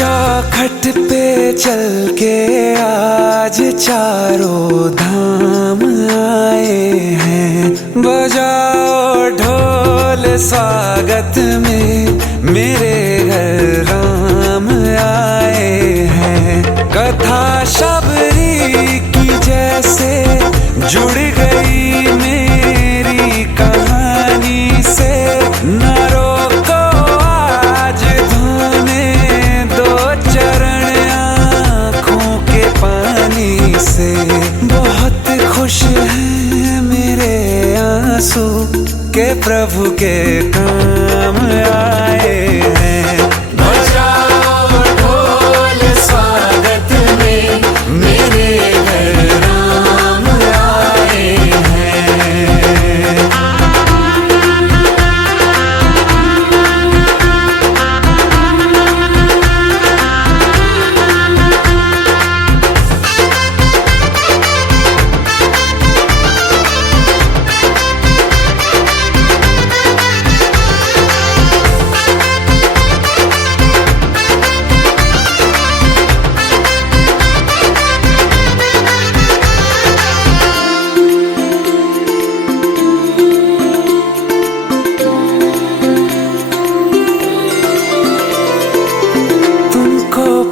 चौखट पे चल के आज चारों धाम आए हैं। बजाओ ढोल स्वागत में मेरे घर राम आए हैं। कथा शबरी की जैसे जुड़ गई मेरी कहानी से। न रोको आज धोने दो चरण आँखों के पानी से। बहुत खुश हैं मेरे आंसू के प्रभु के काम आए हैं। बजाओ ढोल स्वागत में मेरे घर राम आए हैं।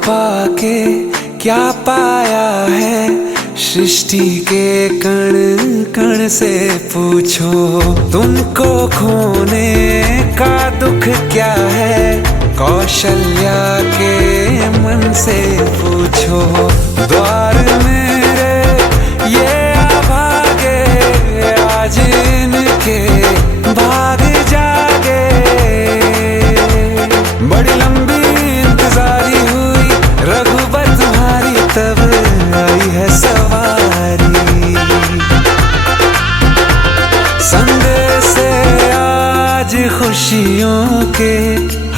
पाके क्या पाया है सृष्टि के कण कण से पूछो। तुमको खोने का दुख क्या है कौशल्या के मन से पूछो। द्वार मेरे ये अभागे आज इनके भाग जागे। बड़ी लंबी इंतजारी हुई रघुबर तुम्हारी तब आई है सवारी। संदेश से आज खुशियों के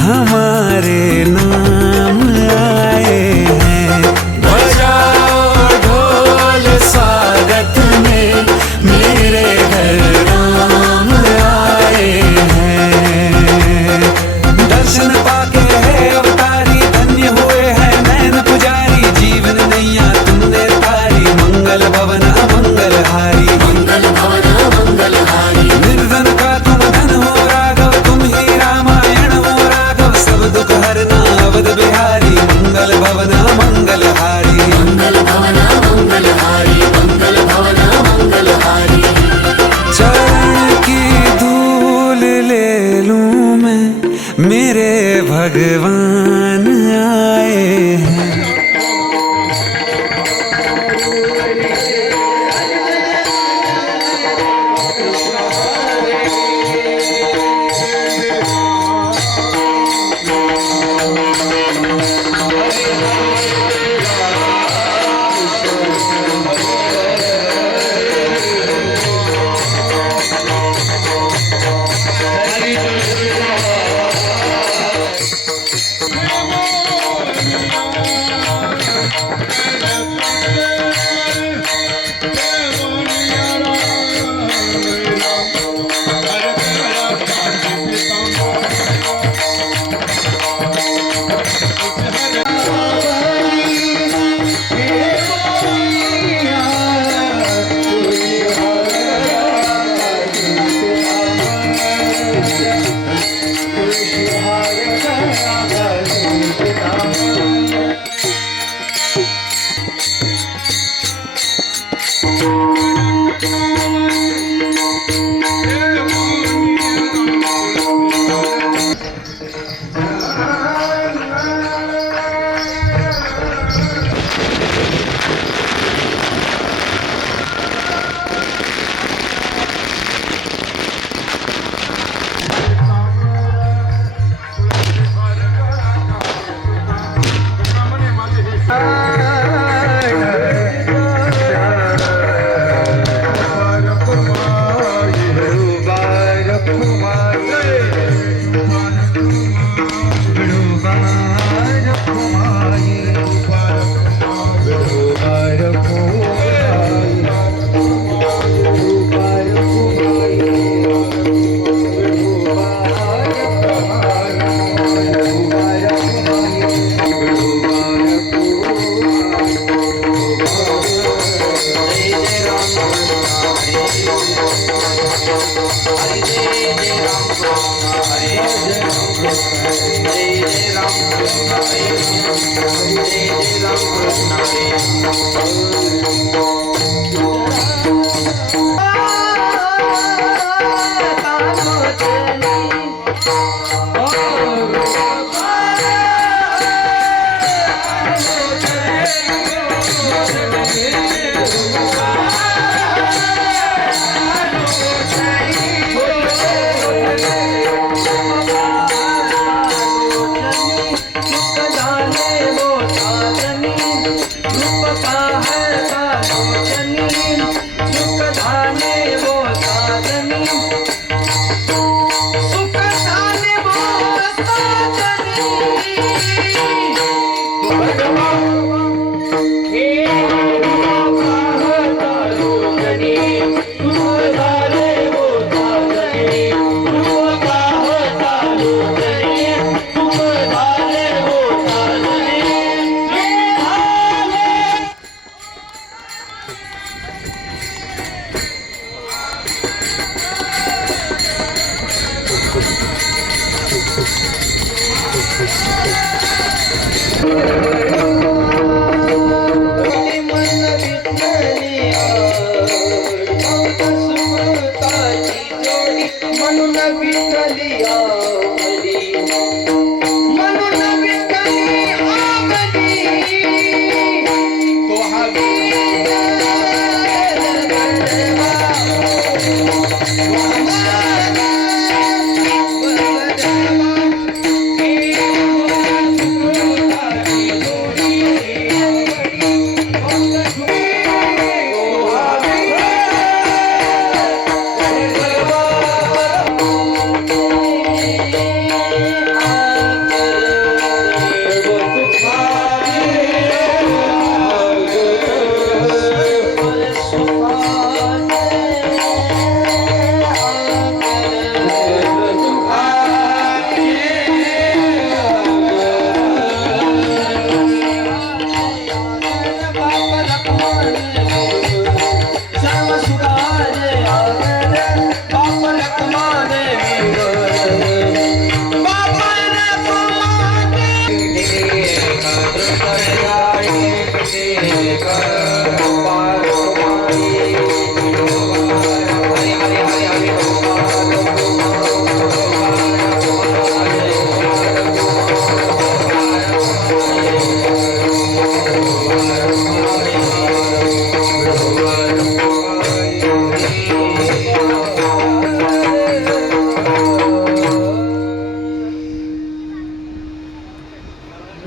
हमारे नाम आए हैं। बजाओ ढोल स्वागत में मेरे घर राम आए हैं। दर्शन पाके है अवतारी धन्य हुए हैं नैन पुजारी। जीवन नैया तुमने तारी मंगल भवन मंगल हारी। मंगल भवन मंगल हारी। निर्धन का तुम धन हो राघव तुम ही रामायण हो राघव। सब दुख हरना अवध बिहारी मंगल भवन मंगल हारी। मंगल भवन मंगल हारी। मंगल भवन मंगल हारी। चरण की धूल ले लूं मैं मेरे भगवान आए हैं।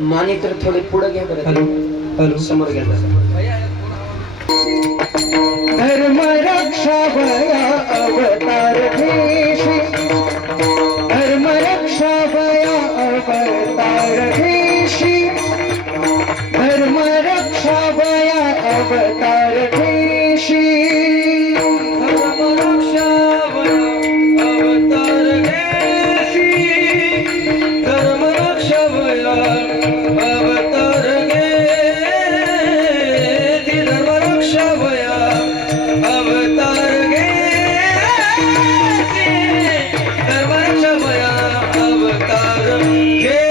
माने तर थोडे पुढे घ्या बरं. समोर घ्या. धर्म रक्षा भया अवतार भेषी, धर्म रक्षा भया अवतार भेषी, धर्म रक्षा भया अवतार भेषी, धर्म रक्षा भया अवतार भेषी, धर्म रक्षा भया अवतार घे, धर्म रक्षा भया अवतार घे, धर्म रक्षा भया अवतार घे,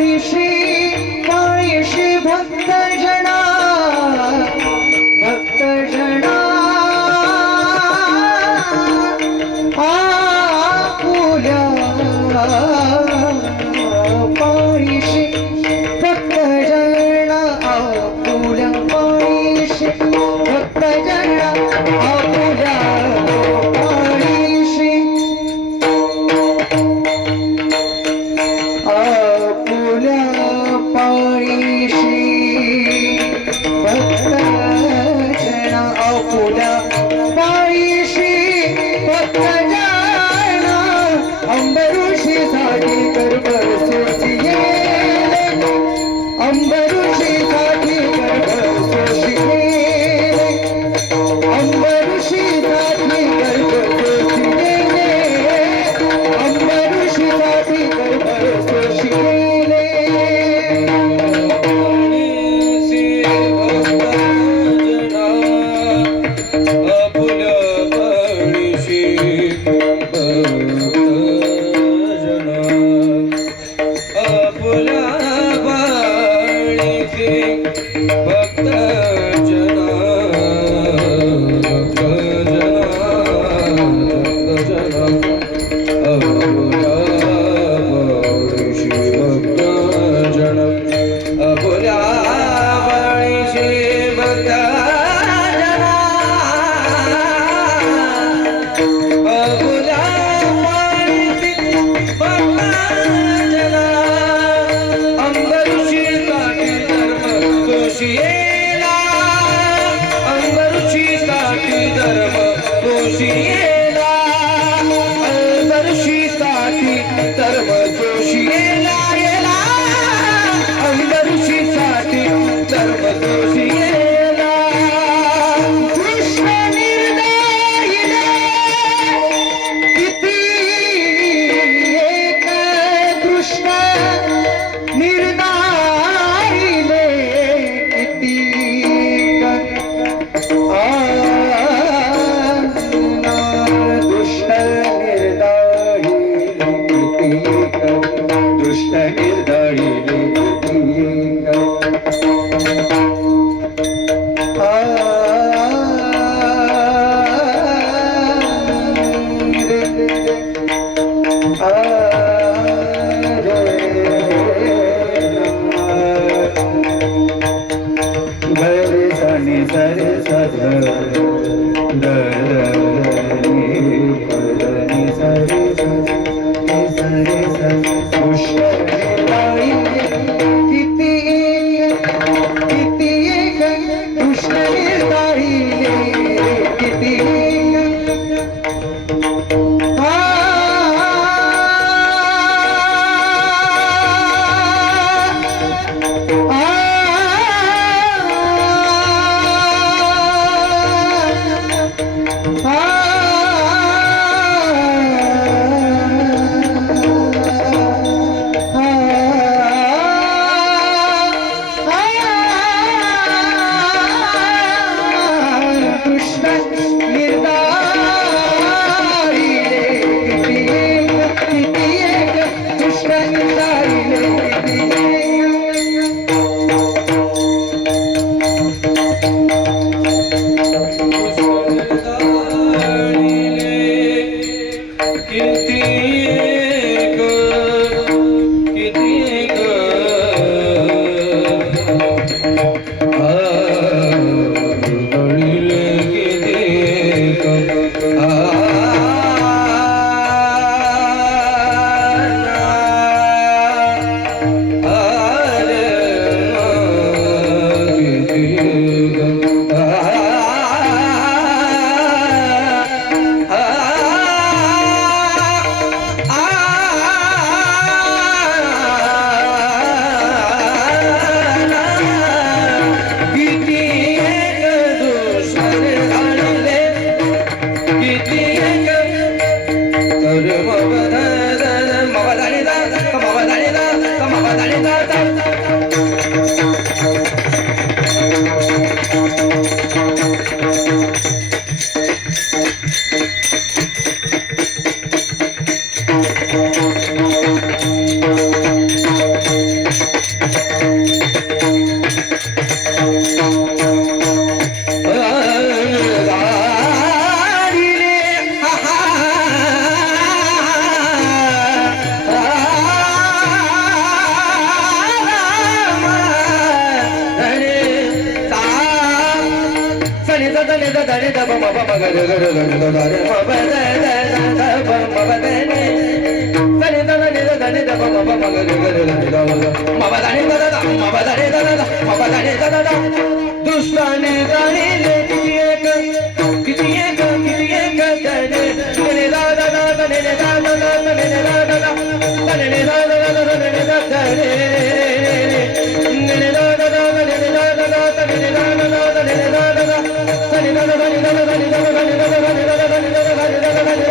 पाळीशी पाळीशी भक्तजना भक्तजना आपुल्या पाळीशी भक्तजना आपुल्या पाळीशी भक्तजना आपुल्या पाळीशी आपुल्या पाळीशी भक्तजना आपुल्या पाळीशी भक्तजना अंबरुषी साठी करबर सोसिये अंबरुषी साठी करबर सोसिये अंबरुषी साठी करबर सोसिये अंबरुषी साठी करबर सोसिये दुष्टाने गाणीले किती एक किती एक किती एक तने तने दा दा दा तने दा दा दा तने दा दा दा तने दा दा दा तने दा तने दा दा दा तने दा दा दा तने दा दा दा तने दा दा दा तने दा दा दा तने दा दा दा तने दा दा दा तने दा दा दा तने दा दा दा तने दा दा दा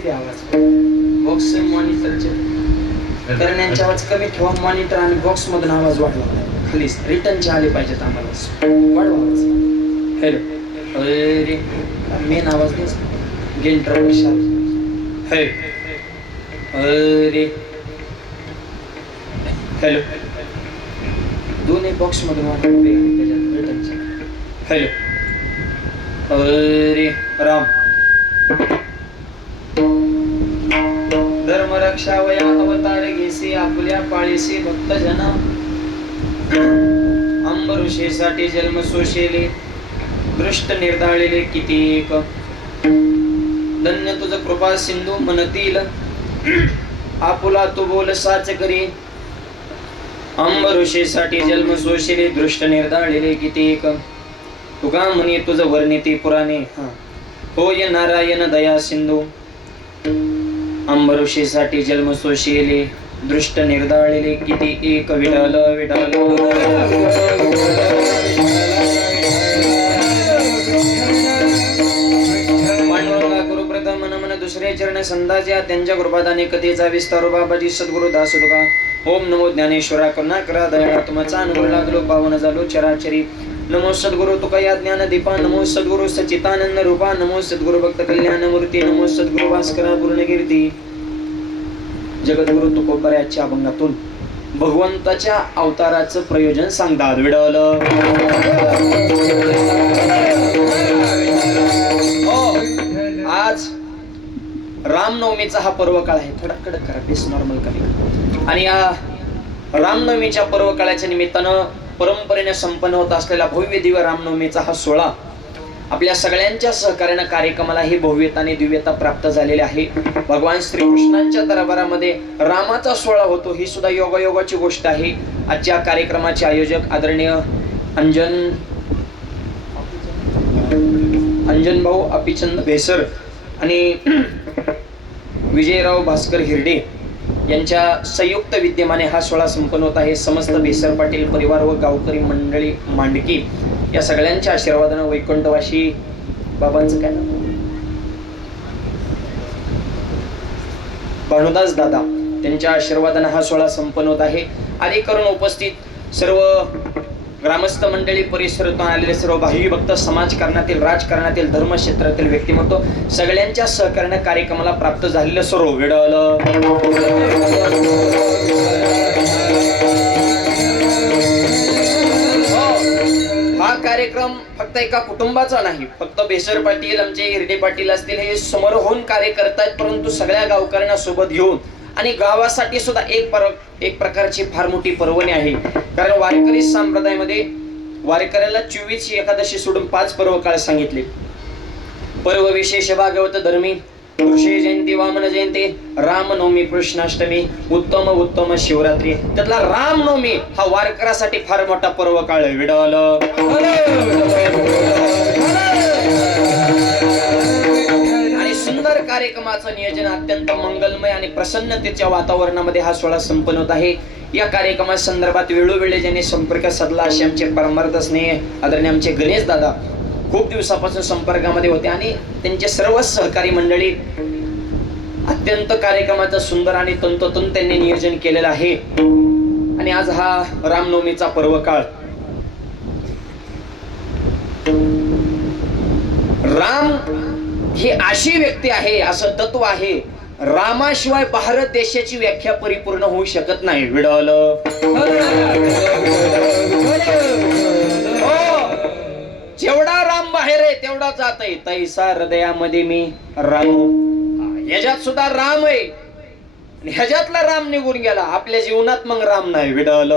किती आवाज बॉक्स मॉनिटरचे करण्यांचा आवाज कमी ठेवा मॉनिटर आणि बॉक्स मधून आवाज वाढवा खाली रिटर्नचे आले पाहिजेत आम्हाला वाढवा आवाज हॅलो अरे मेन आवाज देस गेंटर विशाल अरे हॅलो दोन्ही बॉक्स मधून वाढवले रिटर्नचे हॅलो अरे राम धर्म रक्षावया अवतार घेसी आपल्या पाळीसी भक्त जना अंबऋषीसाठी जन्म सोशेले दृष्ट निर्धाळलेले किती एक धन्य तुझ कृपा सिंधू मनतील आपुला तू बोल साच करी अंबऋषीसाठी जन्म सोशेले दृष्ट निर्धाळलेले किती एक तुका म्हणे तुझ वर्णिती पुराणे होय नारायण दया सिंधू अंबऋषीसाठी जन्म सोशिले दृष्ट निर्धाळलेले किती एक विठाल विठाल पांडुरंगा गुरुप्रथम मन मन दुसरे चरण संदाच्या त्यांच्या कृपादाने कथेचा विस्तार बाबाजी सद्गुरु दास तुका ओम नमो ज्ञानेश्वरा करुणाकरा दया तुमचा अनुग्रह लागलो पावन झालो चराचरी नमो सद्गुरु तुका या ज्ञान दीपा नमो सद्गुरु सच्चितानंद रूपा नमो सद्गुरु भक्त कल्याण मूर्ती नमो सद्गुरु भास्करा पूर्णकीर्ती जगद्गुरु तुकोबऱ्याच्या अभंगातून भगवंताच्या अवताराचं प्रयोजन सांगतात विडल आज रामनवमीचा हा पर्व काळ आहे थोडा कडक करा बेस नॉर्मल करा आणि या रामनवमीच्या पर्व काळाच्या निमित्तानं परंपरेने संपन्न होत असलेला भव्य दिव्य रामनवमीचा हा सोहळा आपल्या सगळ्यांच्या सहकार्याने कार्यक्रमाला ही भव्यता आणि दिव्यता प्राप्त झालेली आहे भगवान श्रीकृष्णांच्या दरबारामध्ये रामाचा सोहळा होतो ही सुद्धा योगायोगाची गोष्ट आहे आजच्या कार्यक्रमाचे आयोजक आदरणीय अंजन भाऊ अपिचंद भेसर आणि विजयराव भास्कर हिरडे यांच्या संयुक्त विद्यमाने हा सोहळा संपन्न होत आहे समस्त भेसर पाटील परिवार व गावकरी मंडळी मांडकी या सगळ्यांच्या आशीर्वादाने वैकुंठवासी बाबांचं काय नाव भानुदास दादा त्यांच्या आशीर्वादाने हा सोहळा संपन्न होत आहे आदी करून उपस्थित सर्व ग्रामस्थ मंडळी परिसरातून आलेले सर्व भावी भक्त समाजकारणातील राजकारणातील धर्मक्षेत्रातील व्यक्तिमत्व सगळ्यांच्या सहकार्याने कार्यक्रमाला प्राप्त झालेलं सर्व विडल हा कार्यक्रम फक्त एका कुटुंबाचा नाही फक्त भेसर पाटील आमचे हिरडे पाटील असतील हे समोर होऊन कार्य करतायत परंतु सगळ्या गावकऱ्यांना सोबत घेऊन आणि गावासाठी सुद्धा एक प्रकारची फार मोठी पर्वणी आहे कारण वारकरी संप्रदायामध्ये वारकऱ्याला 24 एकादशी सोडून 5 पर्व काळ सांगितले पर्व विशेष भागवत धर्मी ऋषी जयंती वामन जयंती रामनवमी कृष्णाष्टमी उत्तम शिवरात्री त्यातला रामनवमी हा वारकऱ्यासाठी फार मोठा पर्व काळ विडल आणि सुंदर कार्यक्रमाचं नियोजन अत्यंत मंगलमय आणि प्रसन्नतेच्या वातावरणामध्ये हा सोहळा संपन्न होत आहे या कार्यक्रमा संदर्भात वेळोवेळी ज्यांनी संपर्क साधला असे आमचे परमार्थ स्नेह आदरणीय आमचे गणेश दादा खूप दिवसापासून संपर्कामध्ये होते आणि त्यांचे सर्व सहकारी मंडळी अत्यंत कार्यक्रमाचं सुंदर आणि तंतोतंत त्यांनी नियोजन केलेलं आहे आणि आज हा रामनवमीचा पर्व काळ राम ही अशी व्यक्ती आहे असं तत्व आहे रामाशिवाय भारत देशाची व्याख्या परिपूर्ण होऊ शकत नाही विडल जेवढा राम बाहेर आहे तेवढा जात आहे तैसा हृदयामध्ये मी रामू ह्याच्यात सुद्धा राम आहे आणि ह्याच्यातला राम निघून गेला आपल्या जीवनात मग राम नाही विडल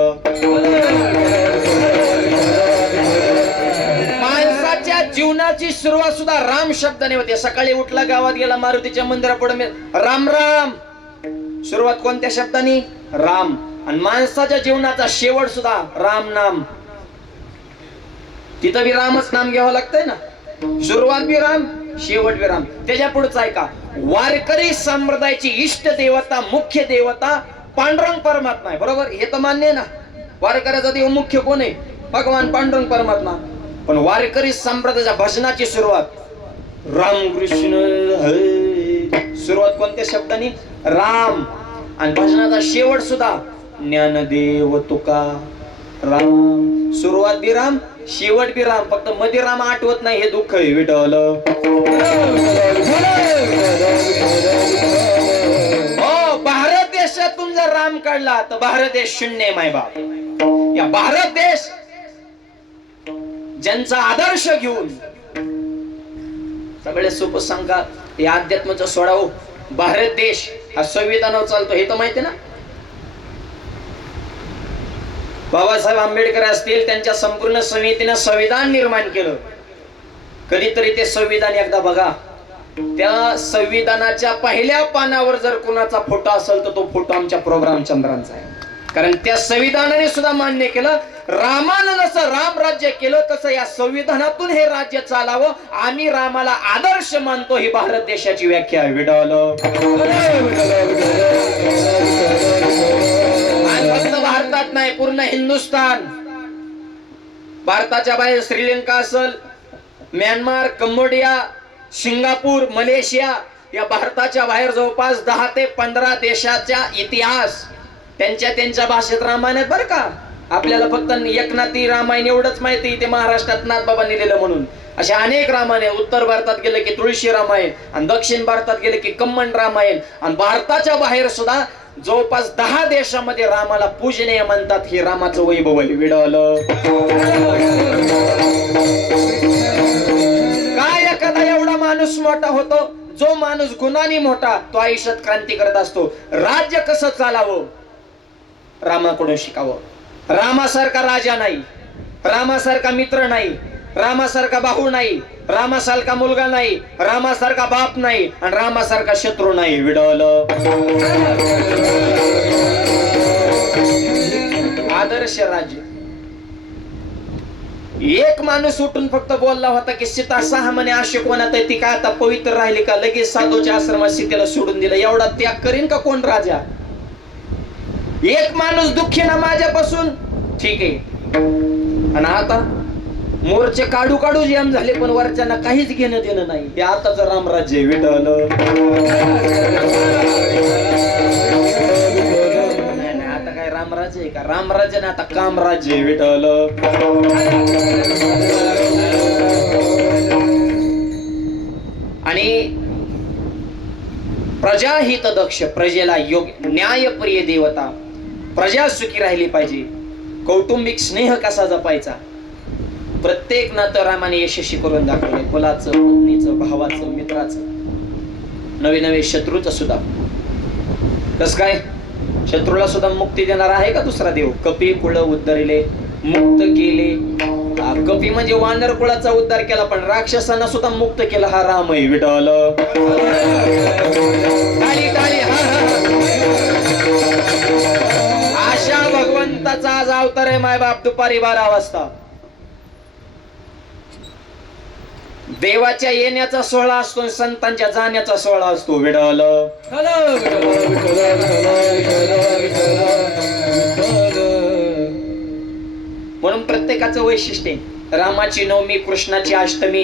माणसाच्या जीवनाची सुरुवात सुद्धा राम शब्दाने होते सकाळी उठला गावात गेला मारुतीच्या मंदिरापुढे राम राम सुरुवात कोणत्या शब्दाने राम आणि माणसाच्या जीवनाचा शेवट सुद्धा राम नाम तिथं बी रामच नाम घ्यावं लागतंय ना सुरुवात बी राम शेवट बी राम त्याच्या पुढचं आहे का वारकरी संप्रदायाची इष्ट देवता मुख्य देवता पांडुरंग परमात्मा आहे बरोबर हे तर मान्य आहे ना वारकऱ्याचा देव मुख्य कोण आहे भगवान पांडुरंग परमात्मा पण वारकरी संप्रदायाच्या भजनाची सुरुवात राम कृष्ण हरे सुरुवात कोणत्या शब्दाने? राम. आणि भजनाचा शेवट सुद्धा ज्ञानदेव तुका राम. सुरुवात बी राम, शेवट बी राम, फक्त मध्ये राम आठवत नाही, हे दुःख आहे विठ्ठल. हो, भारत देशातून जर राम काढला तर भारत देश शून्य आहे मायबाप. या भारत देश ज्यांचा आदर्श घेऊन सगळे सोपं सांगा, हे अध्यात्माचं सोडावं. भारत देश हा संविधानावर चालतो, हे तर माहिती ना. बाबासाहेब आंबेडकर असतील, त्यांच्या संपूर्ण समितीने संविधान निर्माण केलं. कधीतरी ते संविधान एकदा बघा. त्या संविधानाच्या पहिल्या पानावर जर कोणाचा फोटो असेल तर तो फोटो आमच्या प्रोग्राम चंद्रांचा आहे. कारण त्या संविधानाने सुद्धा मान्य केलं, रामानं जसं राम राज्य केलं तसं या संविधानातून हे राज्य चालावं. आम्ही रामाला आदर्श मानतो, ही भारत देशाची व्याख्या आहे विठ्ठल. आणि फक्त भारतात नाही, पूर्ण हिंदुस्थान. भारताच्या बाहेर श्रीलंका असेल, म्यानमार, कंबोडिया, सिंगापूर, मलेशिया, या भारताच्या बाहेर जवळपास 10 ते 15 देशाचा इतिहास त्यांच्या भाषेत रामायण आहेत बरं का. आपल्याला फक्त एकनाथी रामायण एवढंच माहिती, ते महाराष्ट्रात नाथबाबा लिहिलेलं म्हणून. अशा अनेक रामायण. उत्तर भारतात गेलं की तुळशी रामायण, आणि दक्षिण भारतात गेलं की कम्मन रामायण. आणि भारताच्या बाहेर सुद्धा जवळपास 10 देशामध्ये रामाला पूजनीय म्हणतात. हे रामाचं वैभव आहे विडवलं. काय एखादा एवढा माणूस मोठा होतो, जो माणूस गुणाने मोठा, तो आयुष्यात क्रांती करत असतो. राज्य कसं चालावं रामाकडून शिकावं. रामासारखा राजा नाही, रामासारखा मित्र नाही, रामासारखा भाऊ नाही, रामासारखा मुलगा नाही, रामासारखा बाप नाही, आणि रामासारखा शत्रू नाही विडवलं. आदर्श राज्य. एक माणूस उठून फक्त बोलला होता की सीता 6 महिने असे कोणात ती काय आता पवित्र राहिली का, लगेच साधूच्या आश्रमात सीतेला सोडून दिलं. एवढा त्याग करीन का कोण राजा? एक माणूस दुःखी ना माझ्यापासून, ठीक आहे. आणि आता मोर्चे काढू काढू जेम झाले, पण वरच्यांना काहीच घेणं देणं नाही. हे आताचं रामराज्य विठ्ठल. नाही, आता काय रामराज्य आहे का? रामराज्य ना आता कामराज्य विठ्ठल. आणि प्रजाहित दक्ष, प्रजेला योग्य न्यायप्रिय देवता, प्रजा सुखी राहिली पाहिजे. कौटुंबिक स्नेह कसा जपायचा, प्रत्येक नातं रामाने यशस्वी करून दाखवले. मुलाचं, पत्नीचं, भावाचं, मित्राचं, नवे नवे शत्रूचं सुद्धा. कस काय? शत्रूला सुद्धा मुक्ती देणार आहे का दुसरा देव? कपी कुळ उद्धरिले, मुक्त केले. कपी म्हणजे वानर कुळाचा उद्धार केला, पण राक्षसांना सुद्धा मुक्त केला हा राम आहे विठ्ठल. अशा भगवंताचा आज अवतार आहे मायबाप. दुपारी 12 वाजता देवाच्या येण्याचा सोहळा असतो, संतांच्या जाण्याचा सोहळा असतो विठ्ठल. म्हणून प्रत्येकाचं वैशिष्ट्य. रामाची नवमी, कृष्णाची अष्टमी,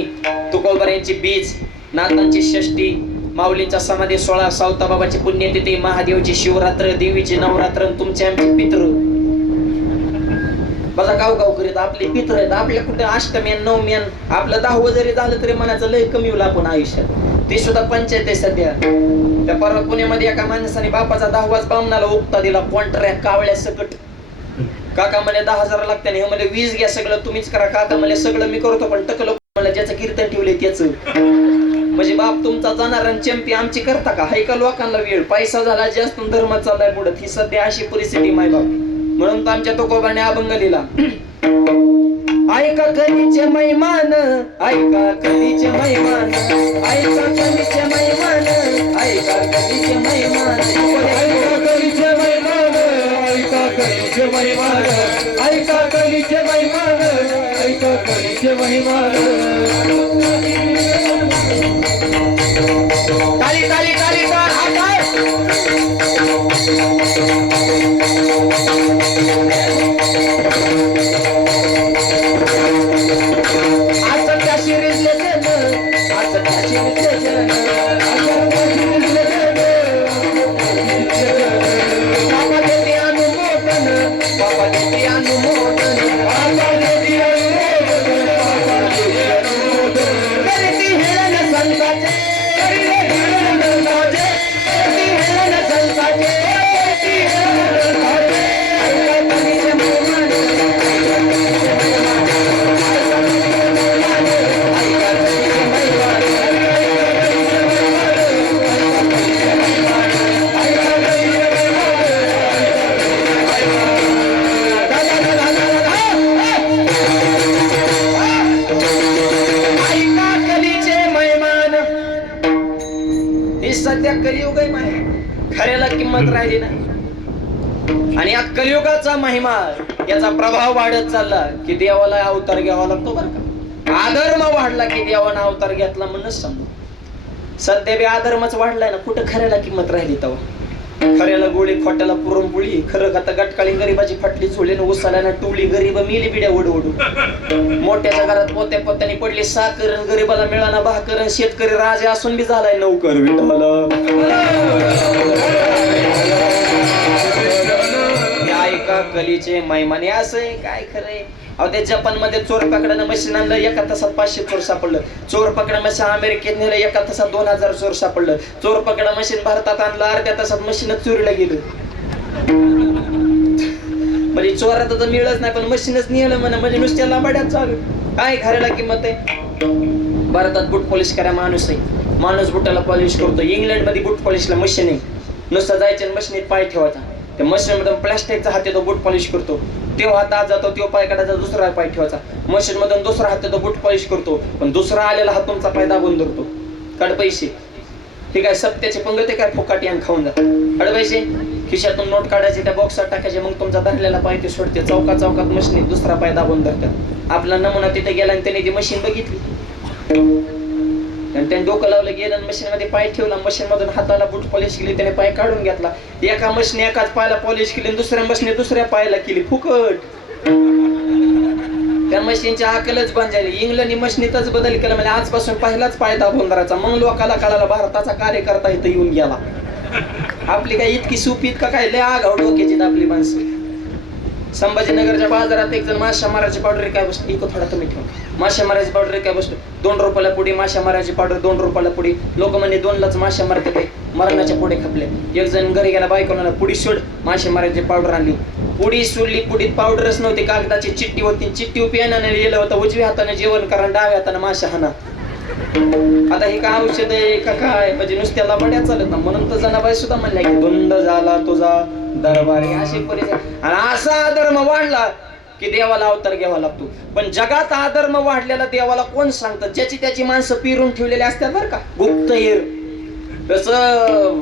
तुकोबारायांची बीज, नाथांची षष्टी, माऊलींचा समाधी सोहळा, सावताबाबाची पुण्यतिथी, महादेवची शिवरात्र, देवीची नवरात्र, तुमचे आमचे पितृ. बघा गाव करीत आपले पितृ आहेत. आपल्या कुठे अष्टमी नवमी, आपलं 10वं जरी झालं तरी मनाचं लय कमी होईल आपण आयुष्यात. ते सुद्धा पंचायत आहे सध्या. त्या परवा पुण्यामध्ये एका माणसाने बापाचा 10वाच बामणाला उक्ता दिला, कॉन्ट्रॅ कावळ्या सकट. काका म्हणे 10,000 लागते, हे म्हणे 20 घ्या, सगळं तुम्हीच करा. काका म्हणे सगळं मी करतो, पण टकलं मला ज्याचं कीर्तन ठेवले त्याच. म्हणजे बाप तुमचा जाणार आणि चंपी आमची करता का? हाय का लोकांना वेळ? पैसा झाला जास्त, धर्म चाललाय पुढे. ही सध्या अशी परिस्थिती माय बाप. म्हणून तर आमच्या तुकोबाने अभंग लिहिला, ऐका कलीचे मैमान, ऐका कलीचे मैमान, ऐका कलीचे मैमान, ऐका कलीचे मैमान, ऐका कलीचे मैमान, ऐका कलीचे मैमान, ऐका कलीचे मैमान, ऐका कलीचे मैमान. ताली ताली ताली ताल हाताय. असं त्या शिरीजले जन, असं त्या शिरीजले जन, असं त्या शिरीजले जन. उपयोग आहे माय खऱ्याला किंमत राहिली नाही आणि या कलियुगाचा महिमा याचा प्रभाव वाढत चालला की देवाला अवतार घ्यावा लागतो बरं का आधर्म वाढला की देवानं अवतार घेतला म्हणूनच समजा सध्या बी आधर्मच वाढलाय ना कुठं खऱ्याला किंमत राहिली तेव्हा खऱ्याला गोळी खोट्याला पुरणपोळी खरं आता गटकाळी गरीबाची फाटली झोळीनं उसाल्यानं टोळी गरीब मिली बिड्या ओढू ओढू मोठ्याच्या घरात पोत्या पोत्याने पडली साखर गरीबाला मिळाना भाकर शेतकरी राजे असून बी झालाय नौकर ऐका कलीचे मैमाने असं काय खरंय अहो त्या जपान मध्ये चोर पकडानं मशीन आणलं एका तासात 500 चोर सापडलं चोर पकडा मशीन अमेरिकेत नेलं एका तासात 2000 चोर सापडलं चोर पकडा मशीन भारतात आणलं अर्ध्या तासात मशीनच चोरीला गेलं म्हणजे चोरात तर मिळत नाही पण मशीनच नेलं म्हणजे नुसत्या लांबाड्यात चालू काय घराला किंमत आहे भारतात बूट पॉलिश करा माणूस आहे माणूस बुटाला पॉलिश करतो इंग्लंड मध्ये बूट पॉलिशला मशीन आहे नुसतं जायचं मशीनीत पाय ठेवायचा त्या मशीन मधून प्लास्टिकचा हात येतो बूट पॉलिश करतो तो हात आत जातो तो पाय काढायचा दुसरा पाय ठेवायचा मशीन मधून दुसरा हात येतो बूट पॉलिश करतो पण दुसरा आलेला हात तुमचा पाय दाबून धरतो काढ पैसे ठीक आहे सत्याचे पंगते काय फुकाटी आणि खाऊन जा काढ पैसे खिशातून नोट काढायचे त्या बॉक्सात टाकायचे मग तुमचा धरलेला पाय ते सोडते चौकात मशीन दुसरा पाय दाबून धरतात आपला नमुना तिथे गेला आणि त्याने ती मशीन बघितली आणि त्याने डोकं लावलं गेलं मशीन मध्ये पाय ठेवला मशीन मधून हाताला बूट पॉलिश केली त्याने पाय काढून घेतला एका मशीन एकाच पायाला पॉलिश केली दुसऱ्या मशीन दुसऱ्या पायाला केली फुकट त्या मशीनची अकलच बंद झाली इंग्लंड मशीनीतच बदल केला म्हणजे आजपासून पहिलाच पाय दाबून धरायचा मग लोकाला कळाला भारताचा कार्यकर्ता इथं येऊन गेला आपली काय इतकी सुपीत का काय लय आगाऊ डोक्याची आपली माणसं संभाजीनगरच्या बाजारात एक जण माशा मारायची पावडर काय बसतो इको थोडा कमी ठेव माशा मारायची पावडर काय बसतो 2 रुपयाला पुडी माशा मारायची पावडर 2 रुपयाला पुडी लोक म्हणे 2लाच माशा मारते काय मरणाच्या पुढे खपले एक जण घरी गेला बायकोला पुडी सोड माशा मारायची पावडर आणली पुडी सोडली पुडीत पावडरच नव्हती कागदाची चिठ्ठी होती चिठ्ठी पेनाने लिहिलं होतं उजव्या हाताने जेवण करा डाव्या हाताने माशा हाना आता हे काय औषध आहे का काय म्हणजे नुसत्याला बड्या चालत ना म्हणून तर जनाबाई सुद्धा म्हणल्या की धुंद झाला तुझा दरबारी अशी परिस्थिती आणि असा अधर्म वाढला की देवाला अवतार घ्यावा लागतो पण जगात अधर्म वाढलेला देवाला कोण सांगतं ज्याची त्याची माणसं पिरून ठेवलेली असतात बरं का गुप्तहेर तसं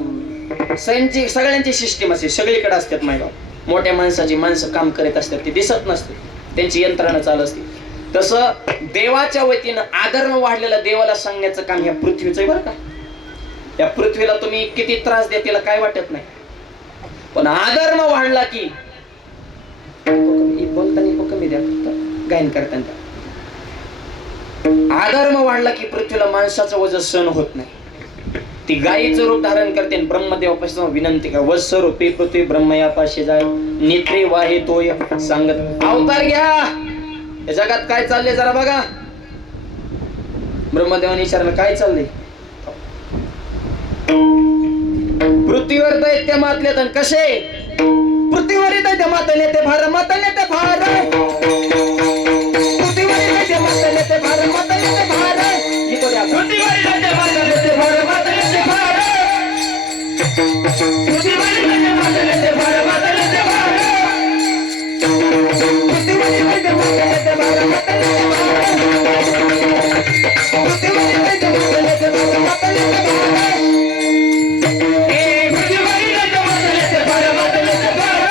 सगळ्यांची सिस्टीम असते सगळीकडे असतात मायबाप मोठ्या माणसाची माणसं काम करत असतात ते दिसत नसते त्यांची यंत्रणा चालू असते तसं देवाच्या वतीनं अधर्म वाढलेला देवाला सांगण्याचं काम या पृथ्वीचं आहे बरं का या पृथ्वीला तुम्ही किती त्रास द्या तिला काय वाटत नाही पण अधर्म वाढला की बोलताना कमी द्या गायन करताना अधर्म वाढला की पृथ्वीला माणसाचं वजन सहन होत नाही ती गायीचं रूप धारण करते आणि ब्रह्मदेवापासून विनंती कर वत्सरूपी पृथ्वी ब्रह्मयापाशी जाय नेत्रे वाहे तोय सांगत अवतार घ्या या जगात काय चाललंय जरा बघा ब्रह्मदेवाने विचारलं काय चाललंय पृथ्वीवर दैत्य मातलेत आणि कसे पृथ्वीवर दैत्य मातले ते भार मातले ते भार पृथ्वीवर दैत्य मातले ते भार मातले ते भार पृथ्वीवर दैत्य मातले ते भार मातले ते भार पृथ्वीवर दैत्य मातले ते भार मातले ते भार पृथ्वीवर दैत्य मातले ते भार मातले ते भार पृथ्वीवर दैत्य मातले ते भार मातले ते भार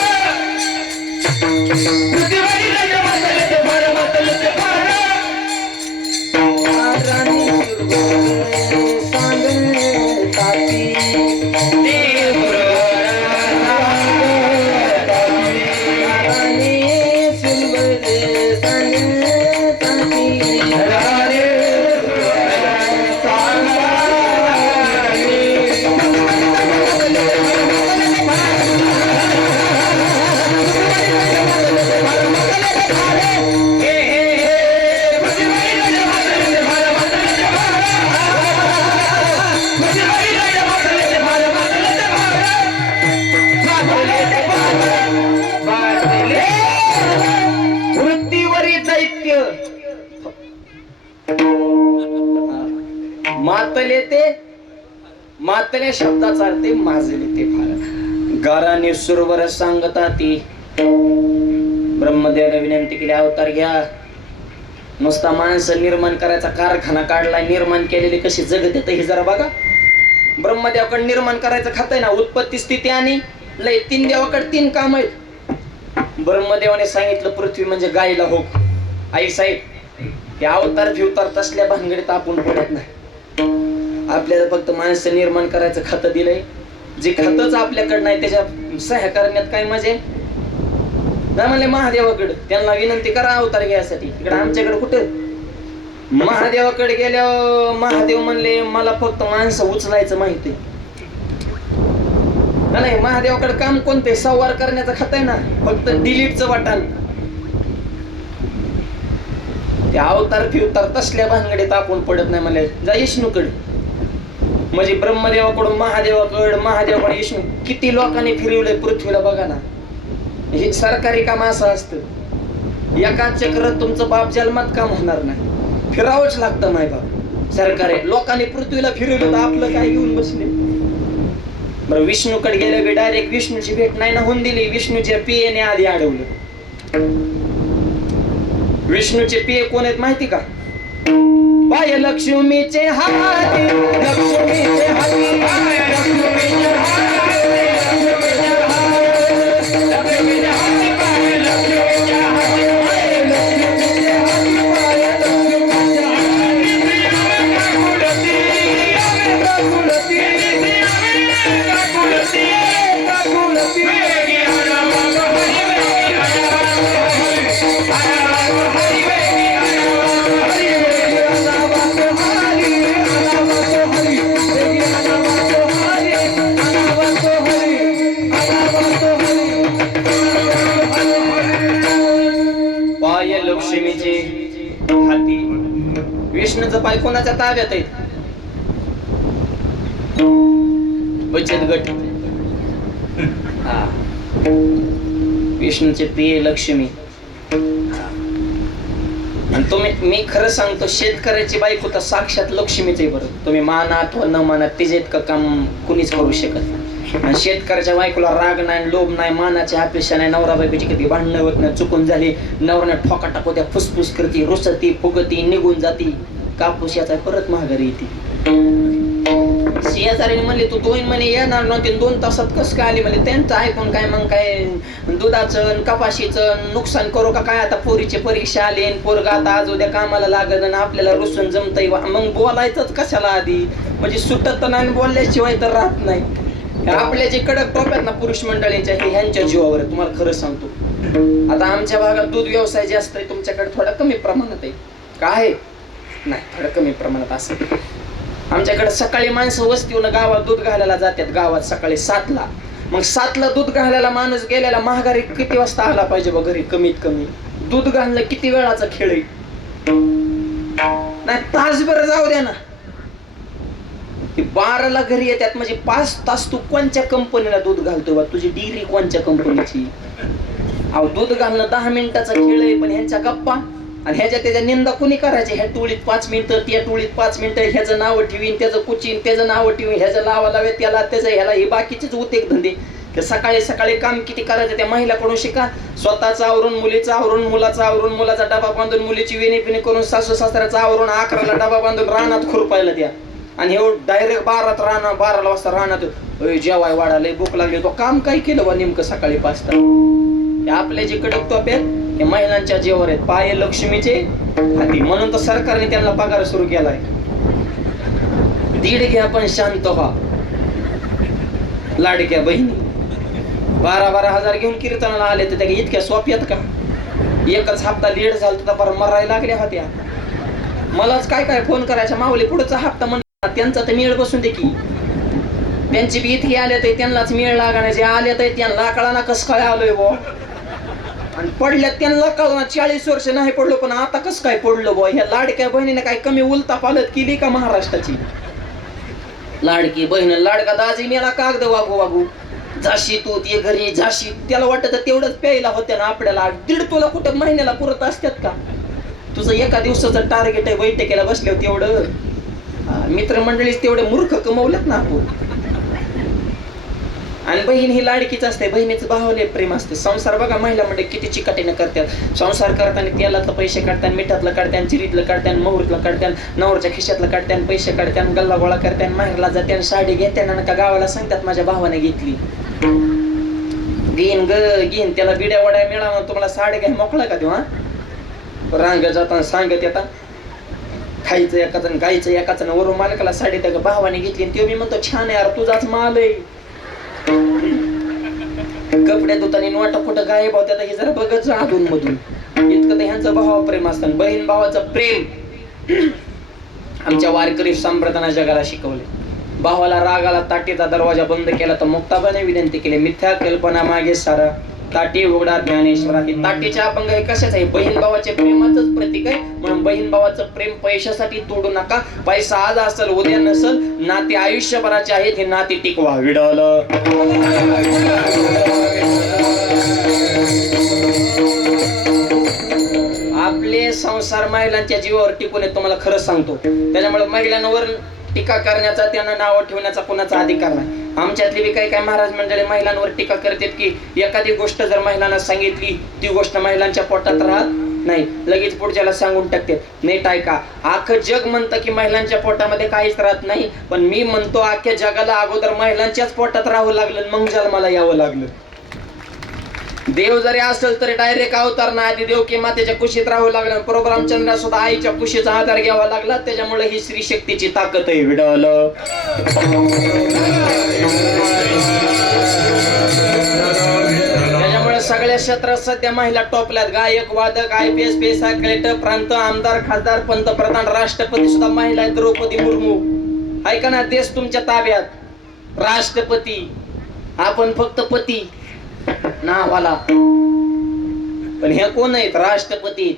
मातले शब्दाचा अर्थ माजले ते फार गाराने सुरवर सांगता ती ब्रह्मदेवाला विनंती केली अवतार घ्या नुसता माणसं निर्माण करायचा कारखाना काढलाय निर्माण केलेली कशी जगत येत हे जरा बघा ब्रह्मदेवाकडे निर्माण करायचं खातं ना, उत्पत्ती स्थिती आणि लय, 3 देवाकडे 3 काम आहेत. ब्रह्मदेवाने सांगितलं पृथ्वी म्हणजे गायला हो. आई साहेब हे अवतार फिवतार तसल्या भानगडीत आपण पडत नाही. आपल्याला फक्त माणसं निर्माण करायचं खातं दिलंय. जे खातच आपल्याकडे नाही त्याच्या सह्या करण्यात काय मजा आहे ना. म्हणले महादेवाकडे त्यांना विनंती करा अवतार घ्यायसाठी. इकडे आमच्याकडे कुठं महादेवाकडे गेल्यावर महादेव म्हणले मला फक्त माणसं उचलायचं माहिती नाही. महादेवाकडे काम कोणते संवार करण्याचं खात आहे ना, फक्त डिलीटचं वाटण. ते अवतार फिवतार तसल्या भानगडीत आपण पडत नाही. म्हणले जा विष्णूकडे. म्हणजे ब्रह्मदेवाकडून महादेवाकडे विष्णू. किती लोकांनी फिरवलंय पृथ्वीला बघा ना. हे सरकारी काम असं असतं. एका चक्रात तुमचं बाप जन्मात काम होणार नाही, फिरावंच लागतं माय बाप. सरकारी लोकांनी पृथ्वीला फिरवलं तर आपलं काय घेऊन बसले. बरं विष्णूकडे गेले की डायरेक्ट विष्णूची भेट नाही ना होऊन दिली. विष्णूच्या पियेने आधी अडवलं. विष्णूचे पिये कोण आहेत माहिती का? पाय लक्ष्मीचे हाती, लक्ष्मीचे हाती, लक्ष्मीचे लक्ष्मीचे हाती. विष्णूचं पाय कोणाच्या ताब्यात आहे? बचत गट. विष्णूचे प्रिय लक्ष्मी. आणि तुम्ही, मी खरं सांगतो शेतकऱ्याची बायको तर साक्षात लक्ष्मीच आहे. बरं तुम्ही माना अथवा न माना तिचे इतकं काम कुणीच करू शकत नाही. आणि शेतकऱ्याच्या बायकोला राग नाही, लोभ नाही, मानाची अपेक्षा नाही. नवरा बायकोची कधी भांडणं होत नाही. चुकून झाली नवऱ्याने ठोका टाकू द्या, फुसफुस करती, रुसती, फुगती, निघून जाती. कापूस याचा परत महागारी येते. शेजारीने म्हणले तू 2 महिने येणार नव्हते, 2 तासात कसं काय आली? म्हणजे त्यांचं ऐकून काय मग काय दुधाचं कपाशीचं नुकसान करू का काय? आता पोरीची परीक्षा आली, पोरगा आता आज उद्या कामाला लागत आणि आपल्याला रुसून जमतंय. मग बोलायचंच कशाला आधी? म्हणजे सुटत नाही, बोलल्याशिवाय तर राहत नाही. आपल्या जे कडक टोप्यात ना पुरुष मंडळींच्या, हे ह्यांच्या जीवावर आहे. तुम्हाला खरं सांगतो, आता आमच्या भागात दूध व्यवसाय जास्त आहे, तुमच्याकडे थोडा कमी प्रमाणात आहे. काय नाही, थोडं कमी प्रमाणात असं. आमच्याकडे सकाळी माणसं वस्तीहून गावात दूध घालायला जातात. गावात सकाळी 7ला. मग 7ला दूध घालायला माणूस गेलेला महागारी किती वाजता आला पाहिजे बघ घरी? कमीत कमी दूध घालणं किती वेळाचा खेळ आहे? नाही तासभर जाऊ द्या ना, 12ला घरी येतात. म्हणजे 5 तास तू कोणत्या कंपनीला दूध घालतोय बा? तुझी डिग्री कोणत्या कंपनीची? अहो दूध घालणं 10 मिनिटाचा खेळ आहे. पण ह्यांच्या गप्पा आणि ह्याच्या त्याच्या निंदा कुणी करायचे? ह्या टोळीत 5 मिनिटं, त्या टोळीत 5 मिनिटं, ह्याचं नाव ठेवीन, त्याचं कुचीन, त्याचं नाव ठेवीन, ह्याचं लावा लावे त्याला, त्याचं ह्याला, हे बाकीचेच उद्योग धंदे. ते सकाळी सकाळी काम किती करायचं त्या महिलाकडून शिका. स्वतःचं आवरून, मुलीचं आवरून, मुलाचं आवरून, मुलाचा डबा बांधून, मुलीची वेणी पिणी करून, सासू सासऱ्याचं आवरून, 11ला डबा बांधून रानात खुरपायला द्या. आणि हे डायरेक्ट 12 वाजता रानात जेवाय वाढायला भूक लागली. तो काम काय केलं बा नेमकं सकाळी 5ला? आपले जे कडक टोप्यात हे महिलांच्या जीवावर आहेत. पाय लक्ष्मीचे हाती. म्हणून तर सरकारने त्यांना पगार सुरू केलाय. दीड घ्या पण शांत व्हा. लाडक्या बहिणी 12-12 हजार घेऊन कीर्तनाला आले तर त्या इतक्या सोप्यात का? एकच हप्ता लेट झाला तर बरं मरायला लागल्या होत्या. मलाच काय काय फोन करायचा, माऊली पुढचा हप्ता म्हणला. त्यांचा तर मेळ बसून दे की. त्यांची बी इतकी आले तर त्यांनाच मेळ लागण्याचे आले तर त्यांना कळाना कसं काय आलोय बो. आणि पडल्यात त्यांना कळना. 40 वर्ष नाही पडलो पण आता कसं काय पडलो बो. ह्या लाडक्या बहिणीने काय कमी उलता पालत केली का महाराष्ट्राची? लाडकी बहीण लाडका दाजी मेला कागद वागू वागू. झाशी तू ते घरी झाशी. त्याला वाटत तेवढंच प्यायला होत्या ना आपल्याला. 1.5 तुला कुठं महिन्याला पुरत असतात का? तुझं एका दिवसाचं टार्गेट आहे बैठकीला बसल्यावर तेवढं. मित्रमंडळीच तेवढे मूर्ख कमवलेत ना आपण. आणि बहीण ही लाडकीच असते, बहिणीचं भावाला प्रेम असते. संसार बघा महिला म्हणजे किती चिकाटीनं करतात. संसार करताना तेलातलं पैसे काढतात, मिठातलं काढतात, चिरीतलं काढतात, मोहरीतलं काढतात, नवरच्या खिशातलं काढतात, पैसे काढतात, गल्ला गोळा करतात, माहेरला जात्यान, साडी घेत्यान आणि का गावाला सांगतात माझ्या भावाने घेतली. घेईन त्याला बिड्या वड्या मिळावा, तुम्हाला साडी घ्या मोकळा का तेव्हा रांग जाताना सांगत येतात. खायचं एकाचं गायचं एकाचं, वरून मालकाला साडी त्या भावाने घेतली. ते मी म्हणतो छान यार, तुझाच माल आहे. कपड्या धुतानी नोटा कुठं गायब होत्या, हे जरा बघत जा अधून मधून. इतकं तर ह्यांचं भावा प्रेम असतं. बहीण भावाचं प्रेम आमच्या वारकरी संप्रदाना जगाला शिकवले. भावाला रागाला ताटीचा दरवाजा बंद केला तर मुक्ताबाने विनंती केली, मिथ्या कल्पना मागे सारा ताटी उघडा ज्ञानेश्वरा. हे ताटीचे अपंग हे कशाच आहे? बहीण भावाचे प्रेमाचंच प्रतीक आहे. म्हणून बहीण भावाचं प्रेम पैशासाठी तोडू नका. पैसा आज असेल उद्या नसल, नाते आयुष्यभराचे आहेत, हे नाते टिकवा. विडल आपले संसार महिलांच्या जीवावर टिकून आहेत, तुम्हाला खरं सांगतो. त्याच्यामुळे महिलांवर टीका करण्याचा, त्यांना नाव ठेवण्याचा कोणाचा अधिकार नाही. आमच्यातली बी काही महाराज मंडळी महिलांवर टीका करतात की एखादी गोष्ट जर महिलांना सांगितली ती गोष्ट महिलांच्या पोटात राहत नाही, लगेच पुढच्याला सांगून टाकते. नीट ऐका, अख्खं जग म्हणतं की महिलांच्या पोटामध्ये काहीच राहत नाही, पण मी म्हणतो अख्ख्या जगाला अगोदर महिलांच्याच पोटात राहावं लागलं, मग जन्माला यावं लागलं. देव जरी असेल तरी डायरेक्ट अवतार नाही, आधी देव की मातेच्या कुशीत राहावं लागलं. प्रोग्राम चंद्रा सुद्धा आईच्या कुशीचा आधार घ्यावा लागला. त्याच्यामुळे ही स्त्री शक्तीची ताकद आहे. विडल त्याच्यामुळे सगळ्या क्षेत्रात सध्या महिला टॉपल्यात. गायक, वादक, IPS, पेसा, कलेक्टर, प्रांत, आमदार, खासदार, पंतप्रधान, राष्ट्रपती सुद्धा महिला आहेत. द्रौपदी मुर्मू. ऐका ना, देश तुमच्या ताब्यात. राष्ट्रपती, आपण फक्त पती नावाला, पण हे कोण आहेत? राष्ट्रपती.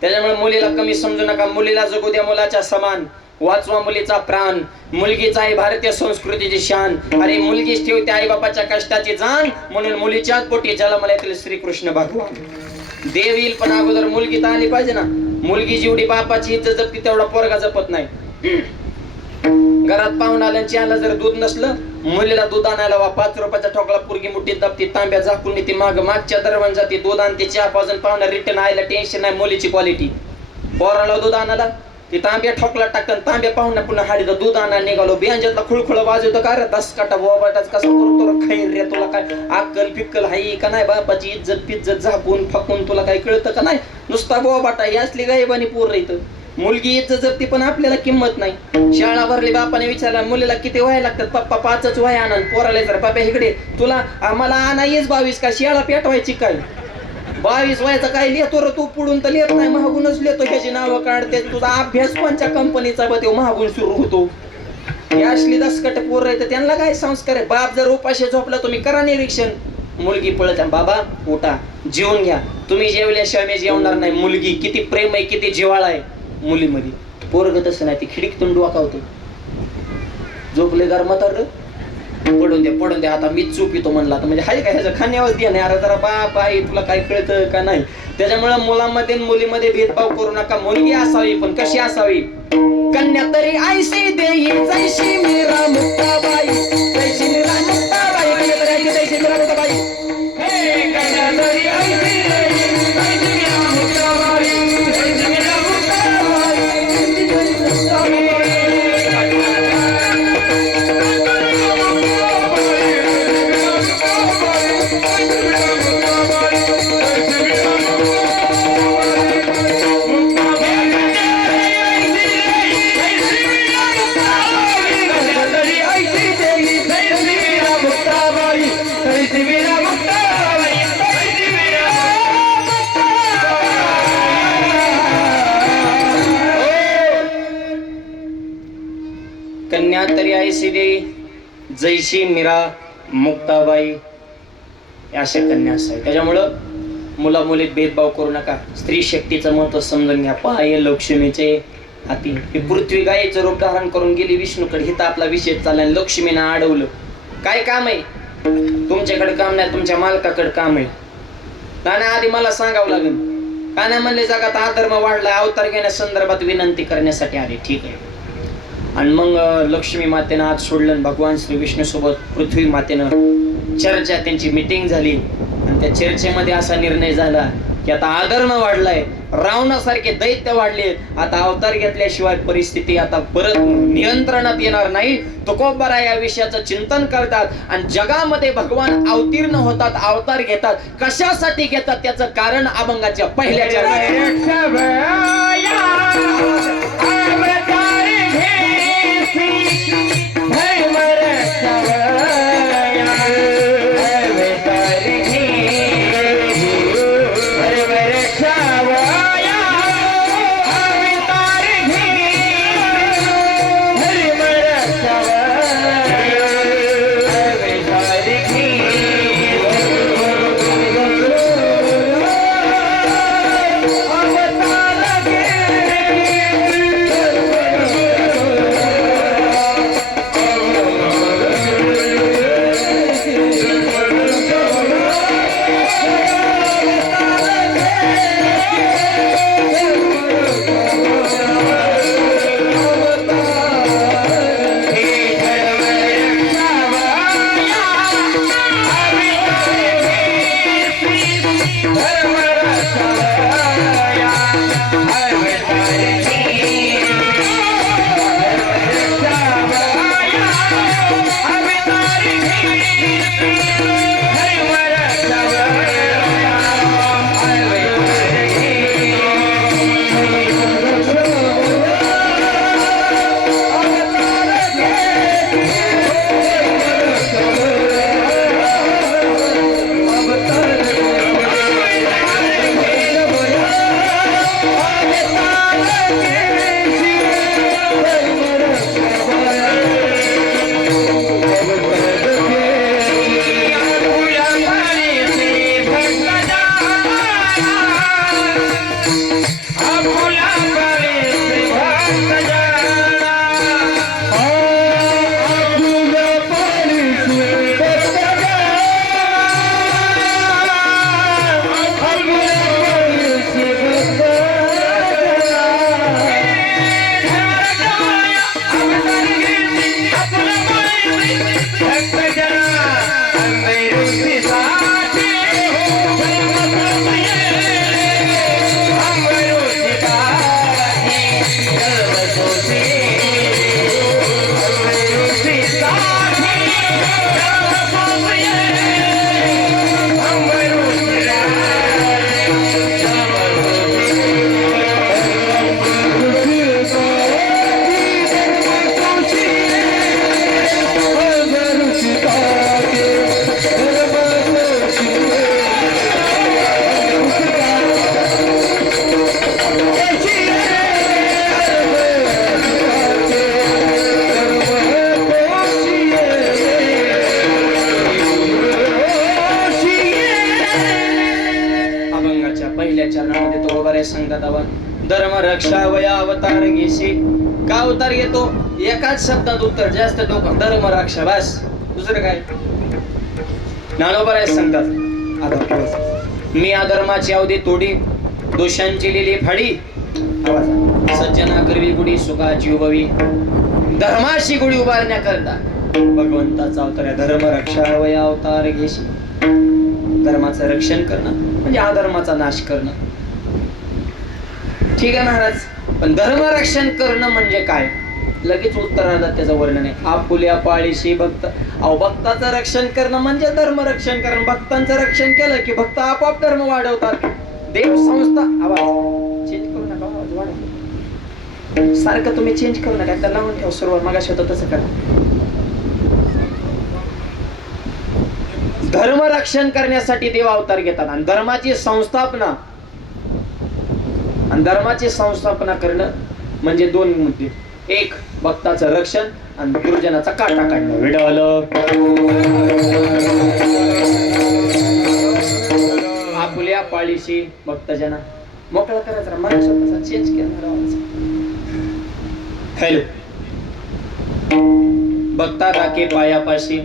त्याच्यामुळे मुलीला कमी समजू नका. मुलीला जगू द्या मुलाच्या समान. वाचवा मुलीचा प्राण. मुलगीच आहे भारतीय संस्कृतीची शान. अरे मुलगीच ठेवते आई बापाच्या कष्टाची जाण. म्हणून मुलीच्याच पोटी जन्माला येतील श्रीकृष्ण भगवान. देव येईल पण अगोदर मुलगी तर आली पाहिजे ना. मुलगी जेवढी बापाची इज्जत जपती तेवढा पोरगा जपत नाही. घरात पाहुणा आल्याला जर दूध नसलं, मुलीला दूध आणायला वा 5 रुपयाचा ठोकळा पोरगी मुठीत दाबती, तांब्या झाकून ती मागच्या दरवान जाते, दूध आणते, चहा पाजून पाहुणा रिटर्न आयला टेन्शन नाही. मुलीची क्वालिटी. पोराला दूध आणायला ती तांब्या ठोकला टाकतात, तांब्या पाहुणा पुन्हा हाडीचं दूध आणायला निघालो. बियांच्यातला खुळखुळ वाजवतो का रे, दस काटा बोबाटाच कसा करतो खाईन रे, तुला काय अक्कल फिक्कल हाई का नाही? बापाची इज्जत पिज्जत झाकून फाकून तुला काय कळतं का नाही? नुसता बोबाटा ही असली गायबानी पोर इथं. मुलगी इज्जत जपती पण आपल्याला किंमत नाही. शाळा भरली, बापाने विचारला मुलीला किती वह्या लागतात? पप्पा 5च वह्या आणा. पोराला जर बापा इकडे तुला आम्हाला आणायच 22 का शाळा पेटवायची काय? 22 वयाचा काय लिहितो रे तू? पुढून तर लिहित नाही, महागूनच लिहितो. ह्याची नावं काढते. तुझा अभ्यास कोणत्या कंपनीचा बा तो महागून सुरू होतो? हे असली दसकट पोर आहे तर त्यांना काय संस्कार आहे? बाप जर उपाशी झोपला तुम्ही करा निरीक्षण. मुलगी पळत, बाबा उठा जेवून घ्या. तुम्ही जेवल्याशिवाय मी जेवणार नाही. मुलगी किती प्रेम आहे, किती जिव्हाळा आहे मुलीमध्ये. पोरग तसं नाही, ती खिडकीतून डोकावतो. झोपले गरमातर पडून द्या आता मीच चूप येतो म्हणला तर म्हणजे हाय का ह्याचं खाण्यावर द्या नाही. अरे जरा बाप आई तुला काय कळतं का नाही? त्याच्यामुळे मुलांमध्ये मुलीमध्ये भेदभाव करू नका. मुलगी असावी पण कशी असावी? कन्या तरी ऐशी देई जैशी मीरा मुक्ताबाई, जैशी मीरा मुक्ताबाई, कन्या तरी ऐशी जैशी मीरा मुक्ताबाई. कन्या तरी ऐशी देई जैशी मीरा मुक्ताबाई, जैशी मीरा मुक्ताबाई, कन्या तरी ऐशी देई जैशी मीरा मुक्ताबाई, अशा कन्या असावी. त्याच्यामुळं मुला मुलीत भेदभाव करू नका. स्त्री शक्तीचं महत्व समजून घ्या. पाय लक्ष्मीचे हाती. ही पृथ्वी गायीचं रूप धारण करून गेली विष्णूकडे. हिथं आपला विषय चालला. लक्ष्मीनं अडवलं. काय काम आहे तुमच्याकडे? काम नाही, तुमच्या मालकाकडे काम आहे. आणि आधी मला सांगावं लागेल. का नाही म्हणले? जगात अधर्म वाढला, अवतार घेण्याच्या संदर्भात विनंती करण्यासाठी आले. ठीक आहे, आणि मग लक्ष्मी मातेनं आत सोडलं आणि भगवान श्री विष्णू सोबत पृथ्वी मातेनं चर्चा त्यांची मीटिंग झाली आणि त्या चर्चेमध्ये असा निर्णय झाला की आता अधर्म वाढलाय, रावणासारखे दैत्य वाढले, आता अवतार घेतल्याशिवाय परिस्थिती आता परत नियंत्रणात येणार नाही. तुकोबाराय या विषयाचं चिंतन करतात आणि जगामध्ये भगवान अवतीर्ण होतात, अवतार घेतात. कशासाठी घेतात त्याचं कारण अभंगाच्या पहिल्या चरणात. धर्म रक्षा वया अवतार घेशी. का अवतार घेतो? एकाच शब्दात उत्तर, जास्त डोकं. धर्म रक्षा, बस, दुसरं काय? ज्ञानोबा सांगतात आता मी अधर्माची अवधी तोडी, दोषांची लिली फाडी, सज्जना करवी गुढी सुखाची उभवी. धर्माशी गुढी उभारण्याकरता भगवंताचा अवतार आहे. धर्म रक्षा वया अवतार घेशी. धर्माचं रक्षण करणं म्हणजे अधर्माचा नाश करणं. ठीक आहे महाराज, पण धर्म रक्षण करणं म्हणजे काय? लगेच उत्तराला त्याचं वर्णन आहे. आपुल्या पाळीशी भक्त. अहो, भक्ताचं रक्षण करणं म्हणजे धर्म रक्षण करणं. भक्तांचं रक्षण केलं की भक्त आपोआप धर्म वाढवतात. देव संस्था. आवाज चेंज करू नका, आवाज वाढव. सारखं तुम्ही चेंज करू नका, त्याला लावून ठेवा. सुरुवात मागाशी होतं तसं करा. धर्म रक्षण करण्यासाठी देव अवतार घेतात आणि धर्माची संस्थापना. आणि धर्माची संस्थापना करणं म्हणजे दोन मुद्दे. एक, भक्ताचं रक्षण आणि दुर्जनाचा काटा काढणं. विडवल आपुल्या पाळीशी भक्तजना. मोकळा करायचा, मला स्वतःचा चेंज केला. हॅलो. भक्ता राखे पायापाशी,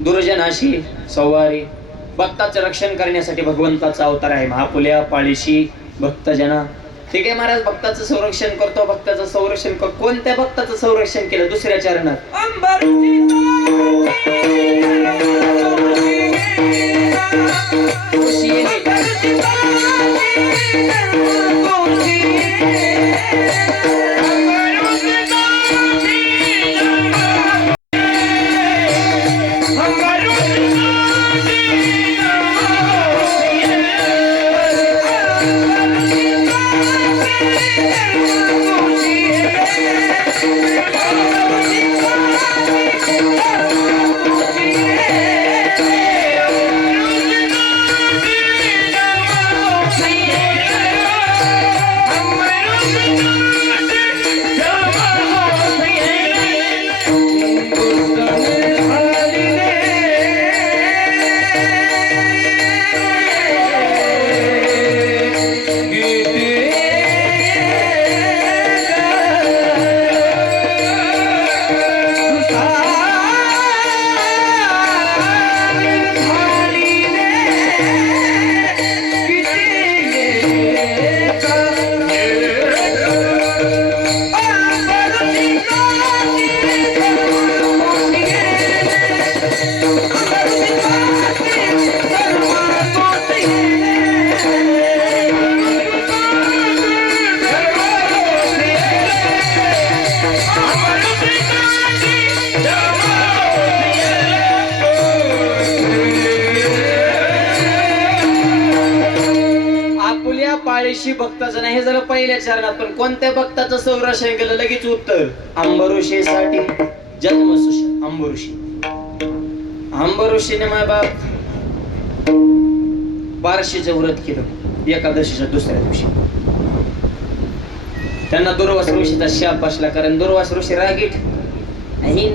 दुर्जनाशी संवारी. भक्ताचं रक्षण करण्यासाठी भगवंताचा अवतार आहे. महापुल्या पाळीशी भक्तजना. ठीक आहे महाराज, भक्ताचं संरक्षण करतो, भक्ताचं संरक्षण करतो. कोणत्या भक्ताचं संरक्षण केलं दुसऱ्या चरणात? पाळीशी भक्ताचं नाही, हे झालं पहिल्या चरणात. पण कोणत्या भक्ताचं संरक्षण केलं? लगेच उत्तर, अंबऋषीसाठी जन्मसुष. अंबऋषीने माय बाप बार्शीचं व्रत केलं एकादशीच्या दुसऱ्या दिवशी. त्यांना दुर्वास ऋषीचा शाप बसला, कारण दुर्वास ऋषी रागीट ही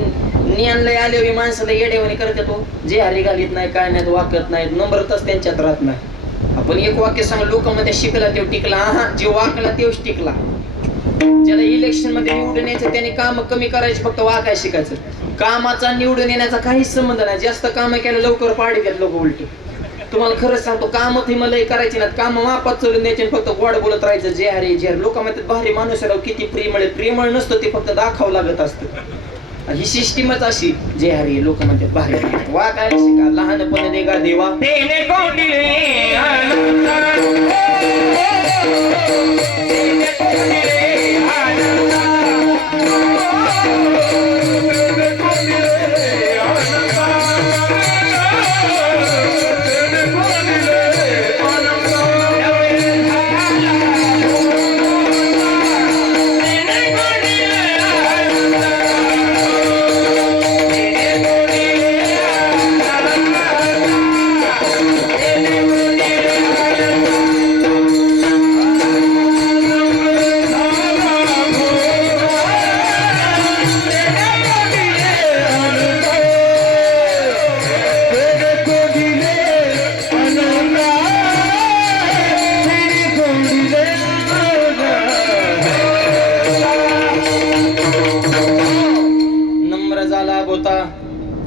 ज्ञानलय आले माणसाला येडेवाणी करते. तो जे हरी घालीत नाही, काय नाहीत, वाकत नाहीत, नम्रताच त्यांच्यात राहत नाही. आपण एक वाक्य सांग, लोक मध्ये शिकला तेव टिकला. हा, जे वाकला तेवच टिकला. ज्याला इलेक्शन मध्ये निवडून यायचं त्याने काम कमी करायचे, फक्त वाकाय शिकायचं. कामाचा निवडून येण्याचा काहीच संबंध नाही. जास्त काम केलं लवकर पाडी घेत लोक उलट. तुम्हाला खरंच सांगतो, काम मला करायची ना, काम मापात चलून द्यायचे, फक्त गोड बोलत राहायचं. जे हरे जे लोक म्हणतात भारी माणूस राव, किती प्रेमळ. प्रेमळ नसतं, ते फक्त दाखवावं लागत असतं. ही सिस्टीमच अशी. जे हरी लोक म्हणतात भारी. वाकायला शिका, लहानपणे देगा देवा देणे कोंडिले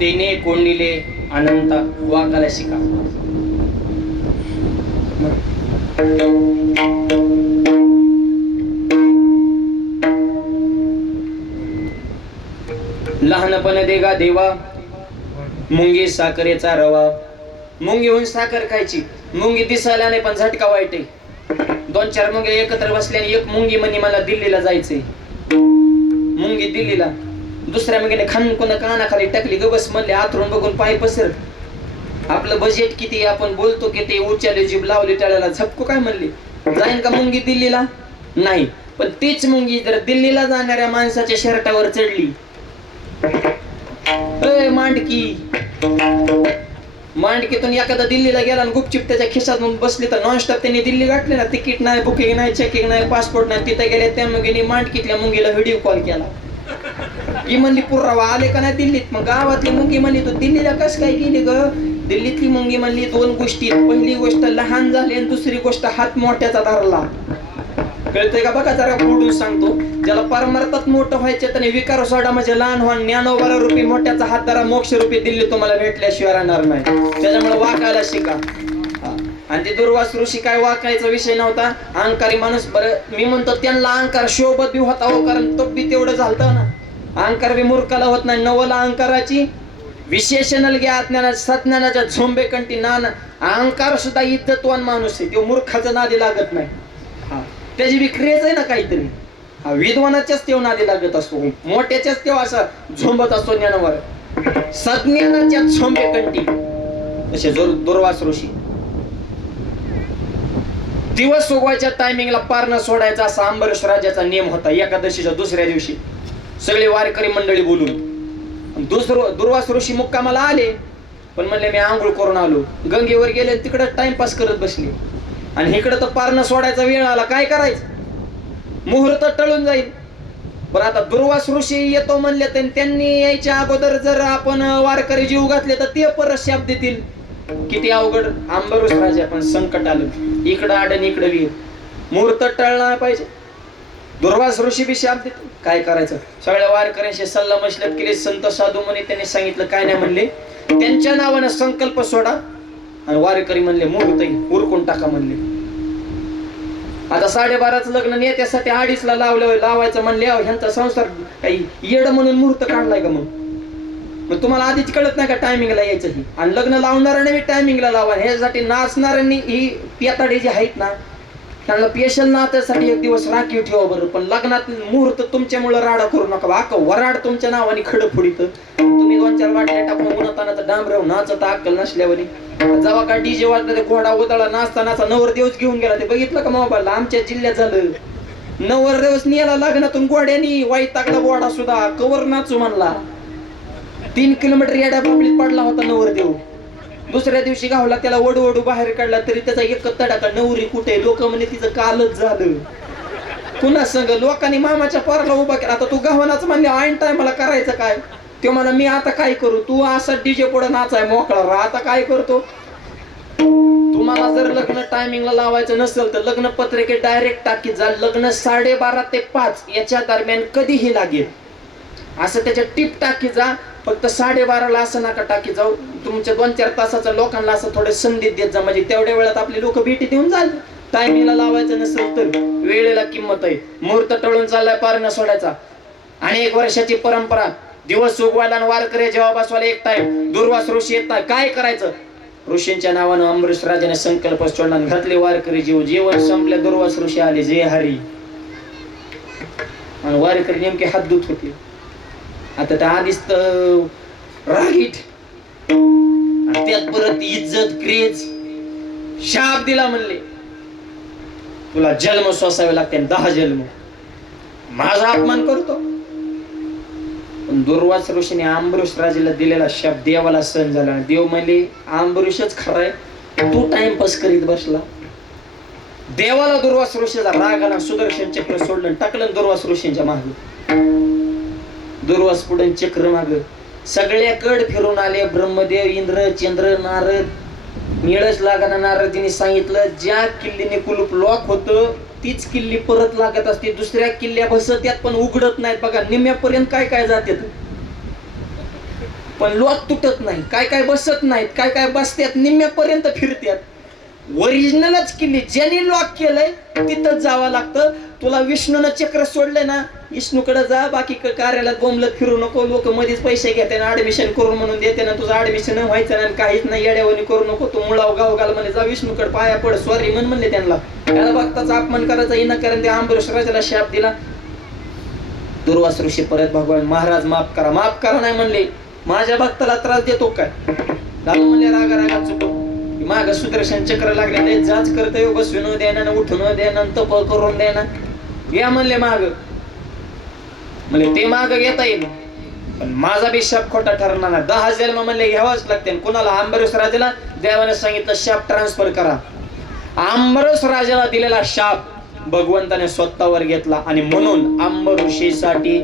तेने कोंडिले अनंता वाकायला शिका. लहानपणे देगा देवा मुंगी साखरेचा रवा. मुंगी होऊन साखर खायची. मुंगी दिसायला नाही पण झटका वाईट आहे. 2-4 मुंगे एकत्र बसल्याने एक मुंगी म्हणे मला दिल्लीला जायचंय. मुंगी दिल्लीला. दुसऱ्या मुंगीने खानकुन कानाखाली टाकली. गबस म्हणले आथरून बघून पाय पसर. आपलं बजेट किती, आपण बोलतो किती, उच्चाले जीभ लावली टाळ्याला झपको काय म्हणले. जाईन का मुंगी दिल्लीला? नाही. पण तीच मुंगी जर दिल्लीला जाणाऱ्या माणसाच्या शर्टावर चढली, मांडकीतून एखादा दिल्लीला गेला आणि गुपचिप त्याच्या खिशातून बसली तर नॉनस्टॉप त्यांनी दिल्ली गाठली ना. तिकीट नाही, बुकिंग नाही, चेकिंग नाही, पासपोर्ट नाही. तिथे गेले त्या मुंगीने मांडकीतल्या मुंगीला व्हिडिओ कॉल केला. ही म्हणली पुरावा आले का नाही दिल्लीत. मग गावातली मुंगी म्हणली तू दिल्लीला कस काय गेली ग? दिल्लीतली मुंगी म्हणली 2 गोष्टी. पहिली गोष्ट लहान झाली आणि दुसरी गोष्ट हात मोठ्याचा धरला. कळतंय का? बघा जरा बोलून सांगतो. ज्याला परमार्थात मोठं व्हायचं त्याने विकार सोडा म्हणजे लहान व्हा. ज्ञानोबा रूपी मोठ्याचा हात धरा. मोक्ष रूपी दिल्ली तुम्हाला भेटल्याशिवाय राहणार नाही. त्याच्यामुळे वाकायला शिका. आणि ते दुर्वास ऋषी काय वाकायचा विषय नव्हता. अहंकारी माणूस. बरं मी म्हणतो त्यांना अहंकार शोभत बी होता हो, कारण तो बी तेवढं झालतं ना. अहंकार बी मूर्खाला होत नाही. नवल अहंकाराची विशेषण घ्या अज्ञाना सज्ञानाच्या झोंबे कंटी नाना. अहंकार सुद्धा इज्जतवान माणूस आहे, तो मूर्खाचा नादी लागत नाही. त्याची बी क्रेज आहे ना काहीतरी. विद्वानाच्याच तेव्हा नादी लागत असतो, मोठ्याच्याच तेव्हा असा झोंबत असतो ज्ञानावर. सज्ञानाच्या झोंबे कंटी तसे दुर्वास ऋषी. दिवस उगवायच्या टायमिंगला पारणं सोडायचा असा अंबरीश राजाचा नियम होता. एकादशीच्या दुसऱ्या दिवशी सगळे वारकरी मंडळी बोलून दुर्वास ऋषी मुक्कामाला आले, पण म्हणले मी आंघोळ करून आलो. गंगेवर गेले, तिकडे टाइमपास करत बसले. आणि इकडे तर पारणं सोडायचा वेळ आला, काय करायचं, मुहूर्त टळून जाईल. पण आता दुर्वास ऋषी येतो म्हणले, तर त्यांनी यायच्या अगोदर जर आपण वारकरी जीव घातले तर ते परत शाप देतील. किती अवघड. अंबरीश राजा पण संकट आलं, इकडं आडन इकडं वीर, मुहूर्त टळला पाहिजे. दुर्वास ऋषी बी शाप देतील, काय करायचं. सगळ्या वारकऱ्यांशी सल्ला मसलत केली. संत साधू म्हणे त्यांनी सांगितलं काय नाही म्हणले, त्यांच्या नावानं संकल्प सोडा. आणि वारकरी म्हणले मुहूर्त उरकून टाका म्हणले. आता 12:30चं लग्न नेत्यासाठी 2:30ला लावायचं म्हणले. ह्यांचा संसार काही येड म्हणून मुहूर्त काढलाय का मग तुम्हाला आधीच कळत नाही का टायमिंगला यायचं ही. आणि लग्न लावणाऱ्याने टायमिंगला लावा. ह्यासाठी नाचणाऱ्यांनी ही पियाताडे जे आहेत ना, त्यांना पेशल नात्यासाठी एक दिवस राखीव ठेवा बरं. पण लग्नात मुहूर्त तुमच्यामुळे राडा करू नका. अख्खं वराड तुमच्या नावाने खडं फुडीत. तुम्ही 2-4 वाटल्या टाकून उन्हातानाचं डांबरेव नाचत अक्कल नसल्यावरी. जेव्हा का डीजे वाजता ते घोडा उतळला नाचतानाचा नवरदेवच घेऊन गेला. ते बघितलं का मोबाईलला, आमच्या जिल्ह्यात झालं. नवरदेवच नेला लग्नातून गोड्यानी, वाईट टाकला गोडा सुद्धा कवर नाचू म्हणला. 3 किलोमीटर येड्या बाबळीत पडला होता नवरदेव. दुसऱ्या दिवशी गावला, त्याला वडू बाहेर काढला, तरी त्याचा एक तडाका नवरी कुठे. लोक म्हणे तिचं कालच झालं. पुन्हा संग लोकांनी मामाच्या पारला उभा केला. आता तू गव्हानाच म्हणले ऐन टायमाला करायचं काय. ते म्हणा मी आता काय करू, तू असा डीजे पुढे नाचाय मोकळा राहा, आता काय करतो. तुम्हाला जर लग्न टायमिंगला लावायचं नसेल तर लग्न पत्रिकेत डायरेक्ट टाकी जा. लग्न 12:30 ते 5 याच्या दरम्यान कधीही लागेल असं त्याच्या टिप टाकी जा. फक्त 12:30ला असं नका टाकी जाऊ. तुमच्या 2-4 तासाच्या लोकांना असं थोडे संधीत देत जा, म्हणजे तेवढ्या वेळात आपली लोक भेटी देऊन जाल. टायमिंगला लावायचं नसेल तर वेळेला किंमत आहे. मुहूर्त टळून चाललाय पारणं सोडायचा. अनेक वर्षाची परंपरा. दिवस उगवायला आणि वारकरी जेव्हा बसवायला एक टाइम. दुर्वास ऋषी येत नाही, काय करायचं. ऋषींच्या नावानं अंबरीश राजाने संकल्प सोडला, घातले वारकरी जीव. जेवण संपल्या, दुर्वास ऋषी आले, जय हरी. आणि वारकरी नेमके हात धुत होते. आता त्या आधीच तर रागीट, त्यात परत इज्जत क्रेज. शाप दिला म्हणले तुला जन्म सोसावे लागते, 10 जन्म. माझा अपमान करतो. पण दुर्वास ऋषीने अंबरीश राजाला दिलेला शाप देवाला सहन झाला. देव म्हणले अंबरीशच खराय, तू टाइमपास करीत बसला. देवाला दुर्वास ऋषीचा राग आला. सुदर्शन चक्र सोडलं, टाकलं दुर्वास ऋषींच्या मागे. दुर्वास पुढे चक्र माग. सगळ्याकड फिरून आले. ब्रह्मदेव, इंद्र, चंद्र, नारद. निळच लागाना. नारदीने सांगितलं ज्या किल्लीने कुलूप लॉक होतं तीच किल्ली परत लागत असते. दुसऱ्या किल्ल्या बसत्यात पण उघडत नाहीत. बघा निम्म्यापर्यंत काय काय जातात पण लॉक तुटत नाही. काय काय बसत नाहीत, काय काय बसत्यात निम्म्यापर्यंत फिरत्यात. ओरिजिनलच किल्ली ज्याने लॉक केलंय तिथंच जावं लागतं. तुला विष्णूनं चक्र सोडलंय ना, विष्णूकडे जा. बाकी कार्यालयात बोंबलत फिरू नको. लोक मध्येच पैसे घेते ना, ऍडमिशन करून म्हणून देते ना, तुझं ऍडमिशन व्हायचं नाही, काहीच नाही. येड्यावणी करू नको. तू मुळाव गाव घाल म्हणे, जा विष्णूकडे पाया पड, सॉरी म्हणले त्यांना. त्याला भक्ताचा अपमान करायचा इना कारण ते अंबरीश राजाला शाप दिला. दुर्वास ऋषी परत भगवान महाराज माफ करा. माफ करा नाही म्हणले, माझ्या भक्ताला त्रास देतो काय. म्हणले रागा चुकून माग सुदर्शन चक्र लागले. जाच करतोय, बसून द्याना, उठून द्याना, तप करून द्याना. या म्हणले माग. म्हणजे ते माग घेता येईल पण माझा बी शाप खोटा ठरणार नाही. 10 जन्म म्हणले घ्यावाच लागते. कुणाला अंबरीश राजाला देवाने सांगितलं शाप ट्रान्सफर करा. अंबरीश राजाला दिलेला शाप भगवंताने स्वतःवर घेतला आणि म्हणून अंबरीशीसाठी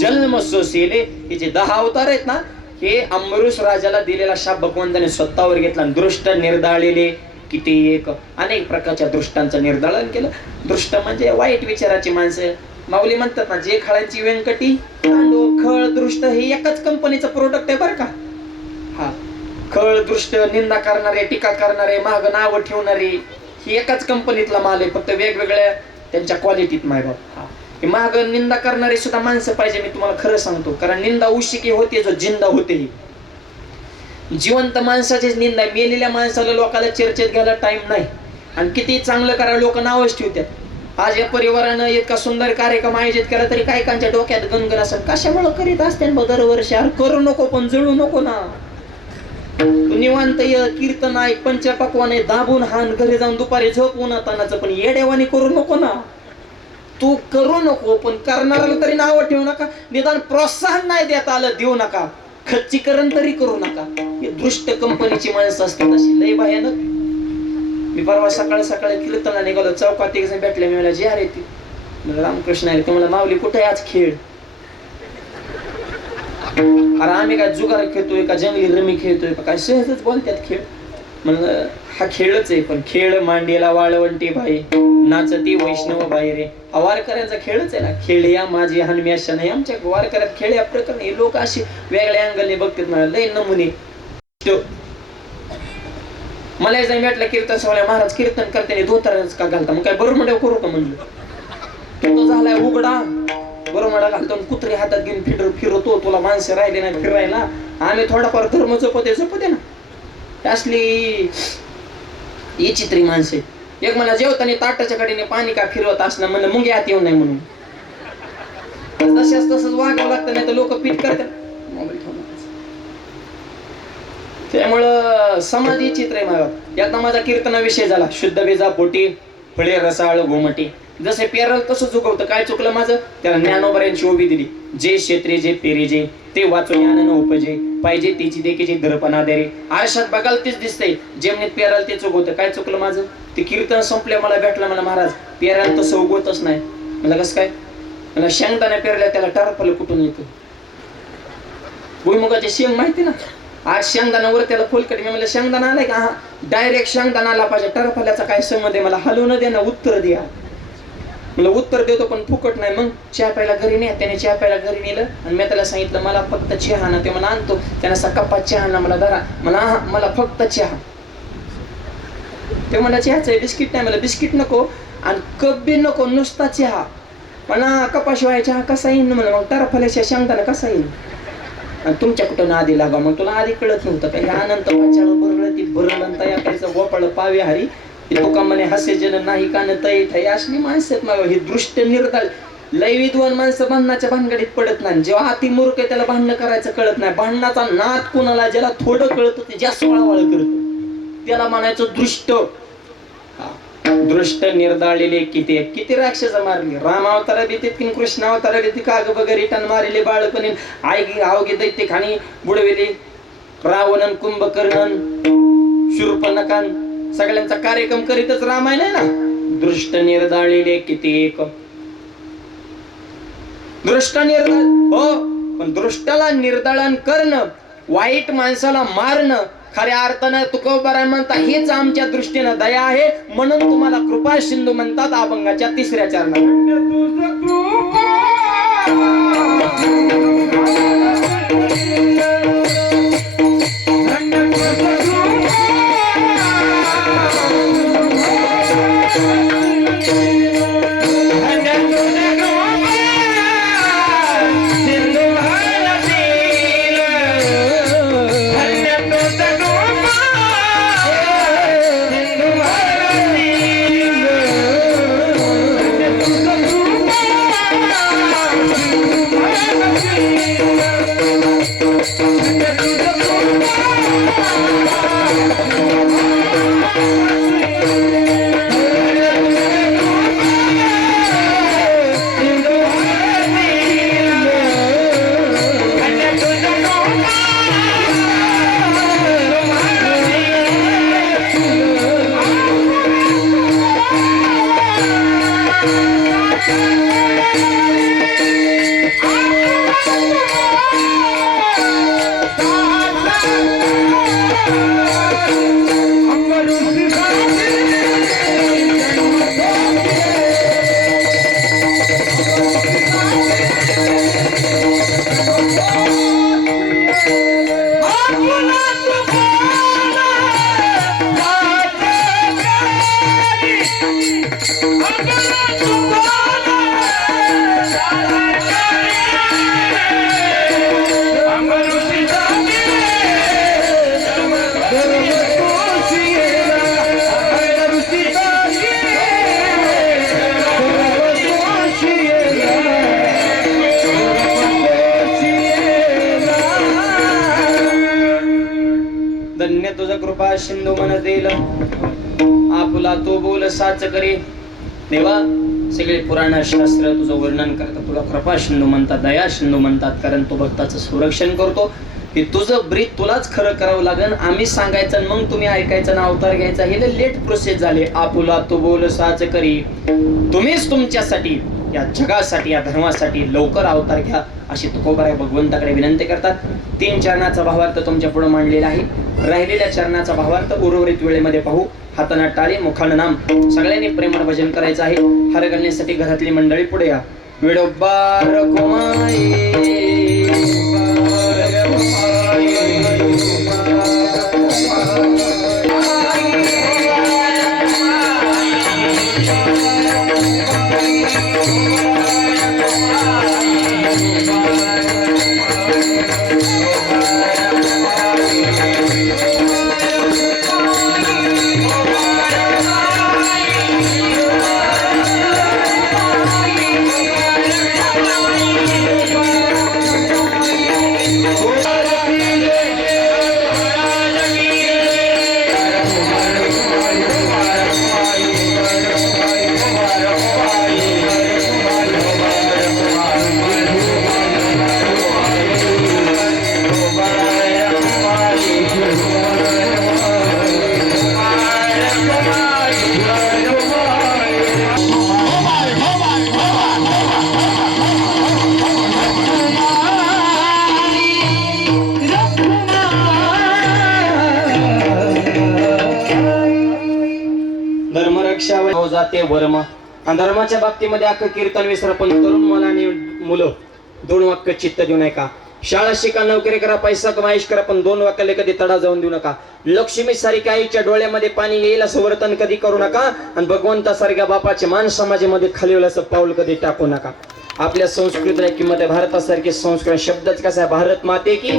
जन्म सोसेले हे जे 10 अवतार आहेत ना, हे अंबरीश राजाला दिलेला शाप भगवंताने स्वतःवर घेतला. दृष्ट निर्दाळलेले किती एक अनेक प्रकारच्या दृष्टांचं निर्दाळन केलं. दृष्ट म्हणजे वाईट विचाराची माणसं. माऊली म्हणतात ना, जे खळांची व्यंकटी, तांडूळ, खळ, दृष्ट हे एकाच कंपनीचं प्रोडक्ट आहे बरं का. हा खळ दृष्ट निंदा करणारे, टीका करणारे, माग नाव ठेवणारे, ही एकाच कंपनीतला माल आहे, फक्त वेगवेगळ्या त्यांच्या क्वालिटीत माय बाप. माग निंदा करणारे सुद्धा माणसं पाहिजे. मी तुम्हाला खरं सांगतो, कारण निंदा उशिकी होते जो जिंदा होते. जिवंत माणसाचीच निंदा, मेलेल्या माणसाला लोकांना चर्चेत घ्यायला टाइम नाही. आणि किती चांगलं करा लोक नावच ठेवतात. आज या परिवारानं इतका सुंदर कार्यक्रम आयोजित केला तरी काही कांच्या डोक्यात गणगण असेल, कशामुळे करीत असते दरवर्षी. अरे करू नको पण जळू नको ना. तू निवांत कीर्तन आहे, पंचपक्वान आहे, दाबून हान, घरी जाऊन दुपारी झोप उन्हातानाचं, पण येडेवानी करू नको ना. तू करू नको पण करणाऱ्याला तरी नाव ठेवू नका. निदान प्रोत्साहन नाही देता आलं देऊ नका. खच्चीकरण तरी करू नका. हे दृष्ट कंपनीची माणसं असतात अशी, लय भयानक. मी परवा सकाळी सकाळी कीर्तनाला निघालो, चौकात एक जण भेटले. मी मला जे अरे ती रामकृष्ण आहे, ते मला माऊली कुठे आहे आज खेळ. अरे आम्ही काय जुगार खेळतोय का जंगली रमी खेळतोय का काय, सहजच बोलतात खेळ. म्हणलं हा खेळच आहे, पण खेळ मांडीला वाळवंटी भाई, नाचती वैष्णव बाई रे. हा वारकऱ्यांचा खेळच आहे ना. खेळ या माझी हनमी अशा नाही. आमच्या वारकऱ्यात खेळ या प्रकरण हे लोक अशी वेगळ्या अँगलने बघतात. मला लय नमुने. मला एक जण भेटलं कीर्तन सोहळ्या, महाराज कीर्तन करताना धोतरच का घालता. मग काय बरोबर म्हणलं करू का म्हणलं. तो झालाय उघडा बरोबर घालतो, कुत्रे हातात घेऊन फिरवतो. तुला माणसं राहिले नाही फिरायला. आम्ही थोडाफार धर्म जपते ना. असली चित्री माणसे. एक मला जेवताना ताटाच्या कडेने पाणी का फिरवत असणं, म्हणलं मुंगे हात येऊ नये म्हणून. तसंच वागावं लागतं, नाही तर लोक पीठ करतात. त्यामुळं समाज ही चित्र आहे माझ्या. एकदा माझा कीर्तना विषय झाला, शुद्ध बेजा पोटी फळे रसाळ घोमटी. जसे पेरल तसंच उगवतं. काय चुकलं माझं, त्याला ज्ञानोबऱ्यांची ओवी दिली. जे क्षेत्रे जे पेरे जे ते वाचून ज्ञान न उपजे, पाहिजे तिची देखीची दर्पणा दे रे. आरशात बघाल तेच दिसतंय, जेमनीत पेराल तेच उगवतं. काय चुकलं माझं, ते कीर्तन संपल्या मला भेटलं. मला महाराज पेराल तसं उगवतच नाही. मला कसं काय, मला शेंगदाणा पेरल्या त्याला टरफल कुठून येतो. भुईमुगाचे शेंग माहिती ना, आज शेंगदाणावर त्याला फुलकटी. मी म्हणलं शेंगदाणा आलाय का, हा डायरेक्ट शेंगदाणा आला पाहिजे. टरफल्याचा काय संबंध आहे, मला हलवून द्या ना, उत्तर द्या. मला उत्तर देतो पण फुकट नाही. मग चहा प्यायला घरी नाही. त्याने चहा प्यायला घरी नेलं आणि मी त्याला सांगितलं मला फक्त चहा ना. ते मला आणतो, त्याने असा कप्पा चहा ना मला धरा. मला फक्त चहा. ते मला चहाच आहे, बिस्किट नाही. मला बिस्किट नको आणि कप बी नको, नुसता चहा. पण कपाशिवाय चहा कसा येईल म्हणलं. मग टरफल्याच्या शेंगदाणा कसा येईल. आणि तुमच्या कुठं आधी लागा. मग तुला आधी कळत नव्हतं काही. अनंत वाचाळ बरळ ती भरलंता या काहीचं गोपाळ पावे हरी तुका म्हणे हसे जन नाही कान तय ठय. असली माणसं आहेत. ही दृष्ट निर्दळ लय विद्वान माणसं भांडणाच्या भानगडीत पडत नाही. जेव्हा अति मूर्ख आहे त्याला भांडणं करायचं कळत नाही. भांडणाचा नाद कुणाला, ज्याला थोडं कळतं ते जास्त वळवळ करतो, त्याला म्हणायचं दृष्ट. दृष्ट निर्दाळलेले किती राक्षस मारली. राम अवतारा भीतीत कि कृष्ण अवतारा भीती काग बगरी टन मारिले बाळपणी आयगी आवगे दैत्य खाणी बुडविले. रावणन कुंभकर्णन शूर्पणखान सगळ्यांचा कार्यक्रम करीतच रामायण आहे ना. दृष्ट निर्दाळलेले कित्येक. दृष्ट निर्दाळ हो, पण दृष्टाला निर्दाळन करणं, वाईट माणसाला मारणं, खऱ्या अर्थानं तुकोबाराय म्हणता हेच आमच्या दृष्टीनं दया आहे. म्हणून तुम्हाला कृपा सिंधू म्हणतात अभंगाच्या 3ऱ्या चरणात. Oh, कृपा सिंधू मन देल आपुला तो बोल साच करी. देवा सगळे पुराण शास्त्र तुझं वर्णन करतात, तुला कृपा सिंधू म्हणतात, दया सिंधू म्हणतात, कारण तो भक्ताचं संरक्षण करतो. की तुझं ब्रीत तुलाच खरं करावं लागेल, आम्ही सांगायचं आणि मग तुम्ही ऐकायचं ना अवतार घ्यायचा, हे लेट प्रोसेस झाले. आपुला तो बोल साच करी, तुम्हीच तुमच्यासाठी या जगासाठी या धर्मासाठी लवकर अवतार घ्या अशी तुकोबाराय भगवंताकडे विनंती करतात. 3 चरणाचा भावार्थ तुमच्या पुढे मांडलेला आहे. राहिलेल्या चरणाचा भावार्थ उर्वरित वेळेमध्ये पाहू. हाताना टाळी मुखानं नाम, सगळ्यांनी प्रेमानं भजन करायचं आहे. हार घालण्यासाठी घरातली मंडळी पुढे या. विडोबार धर्मरक्षा जाते वर्म. धर्माच्या बाबतीमध्ये अख्खं कीर्तन विसरा, पण तरुण मुलांनी मुलं 2 वाक्य चित्त देऊ नका. शाळा शिका, नोकरी करा, पैसा कमाईश करा, पण 2 वाक्याला कधी तडा जाऊन देऊ नका. लक्ष्मी सारख्या आईच्या डोळ्यामध्ये पाणी येईल असं वर्तन कधी करू नका, आणि भगवंतासारख्या बापाचे मान समाजामध्ये खाली होईल असं पाऊल कधी टाकू नका. आपल्या संस्कृतीला किंमत आहे. भारतासारखी संस्कृत शब्दच कसा आहे, भारत माते की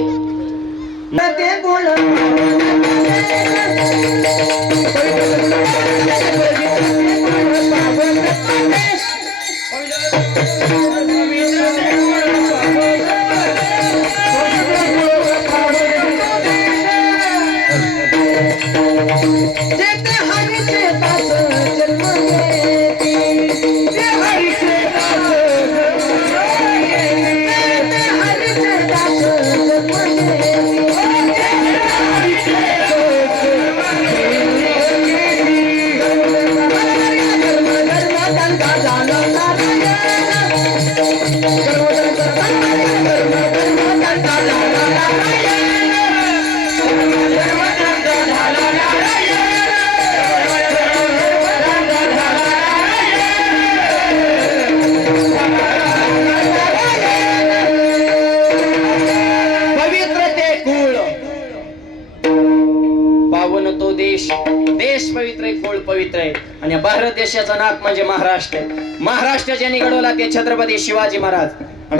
देश पवित्र आहे, कुळ पवित्र आहे. आणि भारत देशाचं नाक म्हणजे महाराष्ट्र आहे. महाराष्ट्र ज्यांनी घडवला ते छत्रपती शिवाजी महाराज.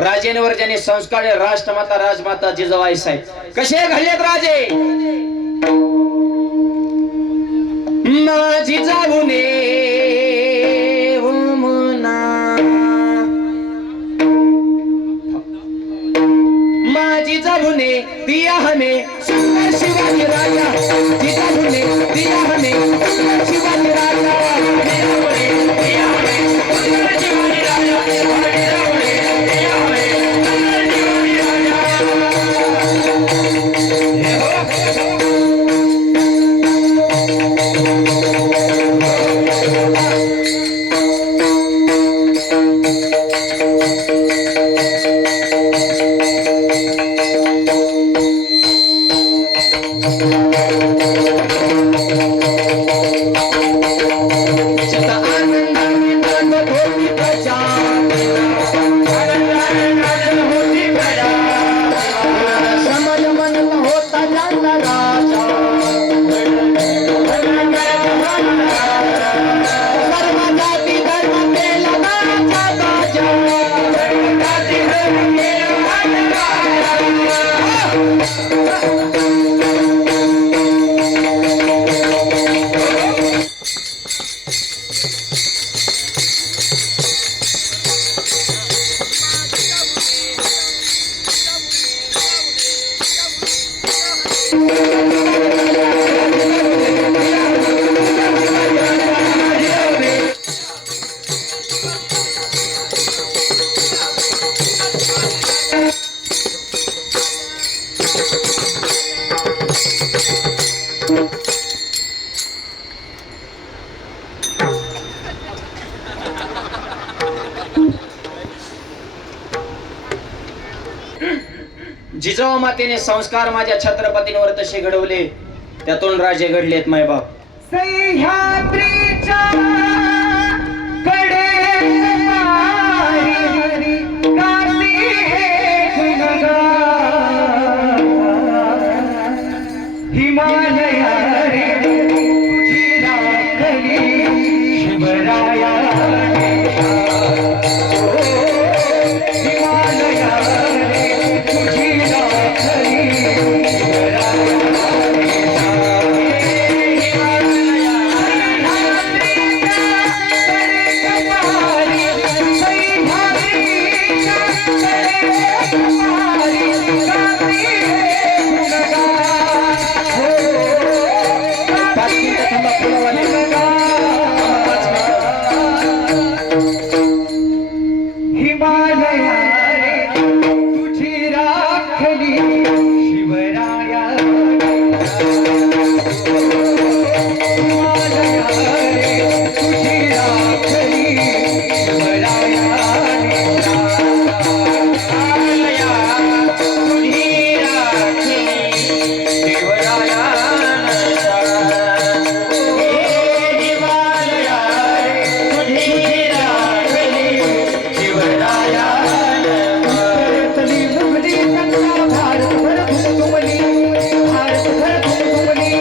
राजेंवर ज्यांनी संस्कार राष्ट्रमाता राजमाता जिजाबाई साहेब. कसे घडलेत राजे, माझी जाऊने माझी जाऊने दिया हमें सुंदर शिवाजी राजा, जिजाऊने दिया हमें सुंदर शिवाजी राजा, जिजाऊने दिया हमें सुंदर शिवाजी राजा, जिजाऊने दिया हमें सुंदर शिवाजी राजा. जिजाऊ मातेने संस्कार माझ्या छत्रपतींवर तसे घडवले, त्यातून राजे घडलेत मायबाप. सह्याद्रीच्या कडेमारी गाती हे गुणगान. हिमालया रे तुझी राखली शिवराया. हिमालया रे तुझी राखली हिमालया रे तुझी राखली शिवराया. हिमालया रे तुझी राखली शिवराया. हिमालया तुझी राखली शिवराया. हिमालया रे तुझी राखली शिवराया. तली मुगली सत्ता भारत भर घुमली. भारत भर घुमली.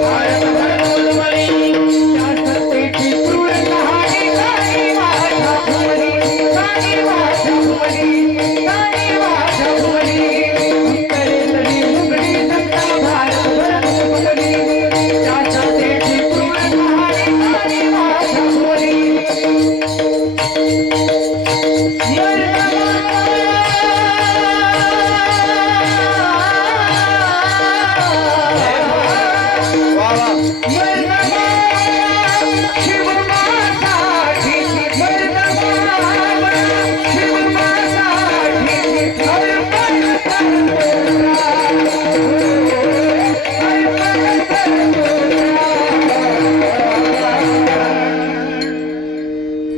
भारत भर घुमली. त्या सत्तेची क्रूर कहाणी गाणी माझ्या घुमली. गाणी माझ्या घुमली. गाणी माझ्या घुमली. तली मुगली सत्ता भारत भर घुमली. त्या सत्तेची क्रूर कहाणी गाणी माझ्या घुमली.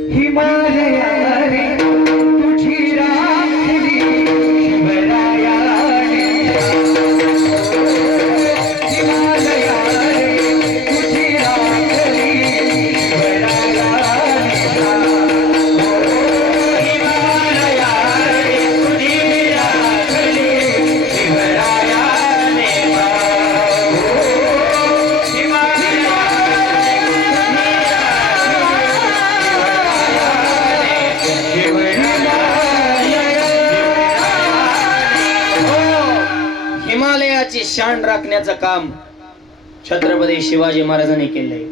हिमालया रे तुझी राखली शिवराया. हिमालया रे तुझी राखली शिवराया. हिमालया रे तुझी राखली शिवराया. हिमालयाची शान राखण्याचं काम छत्रपती शिवाजी महाराजांनी केलंय.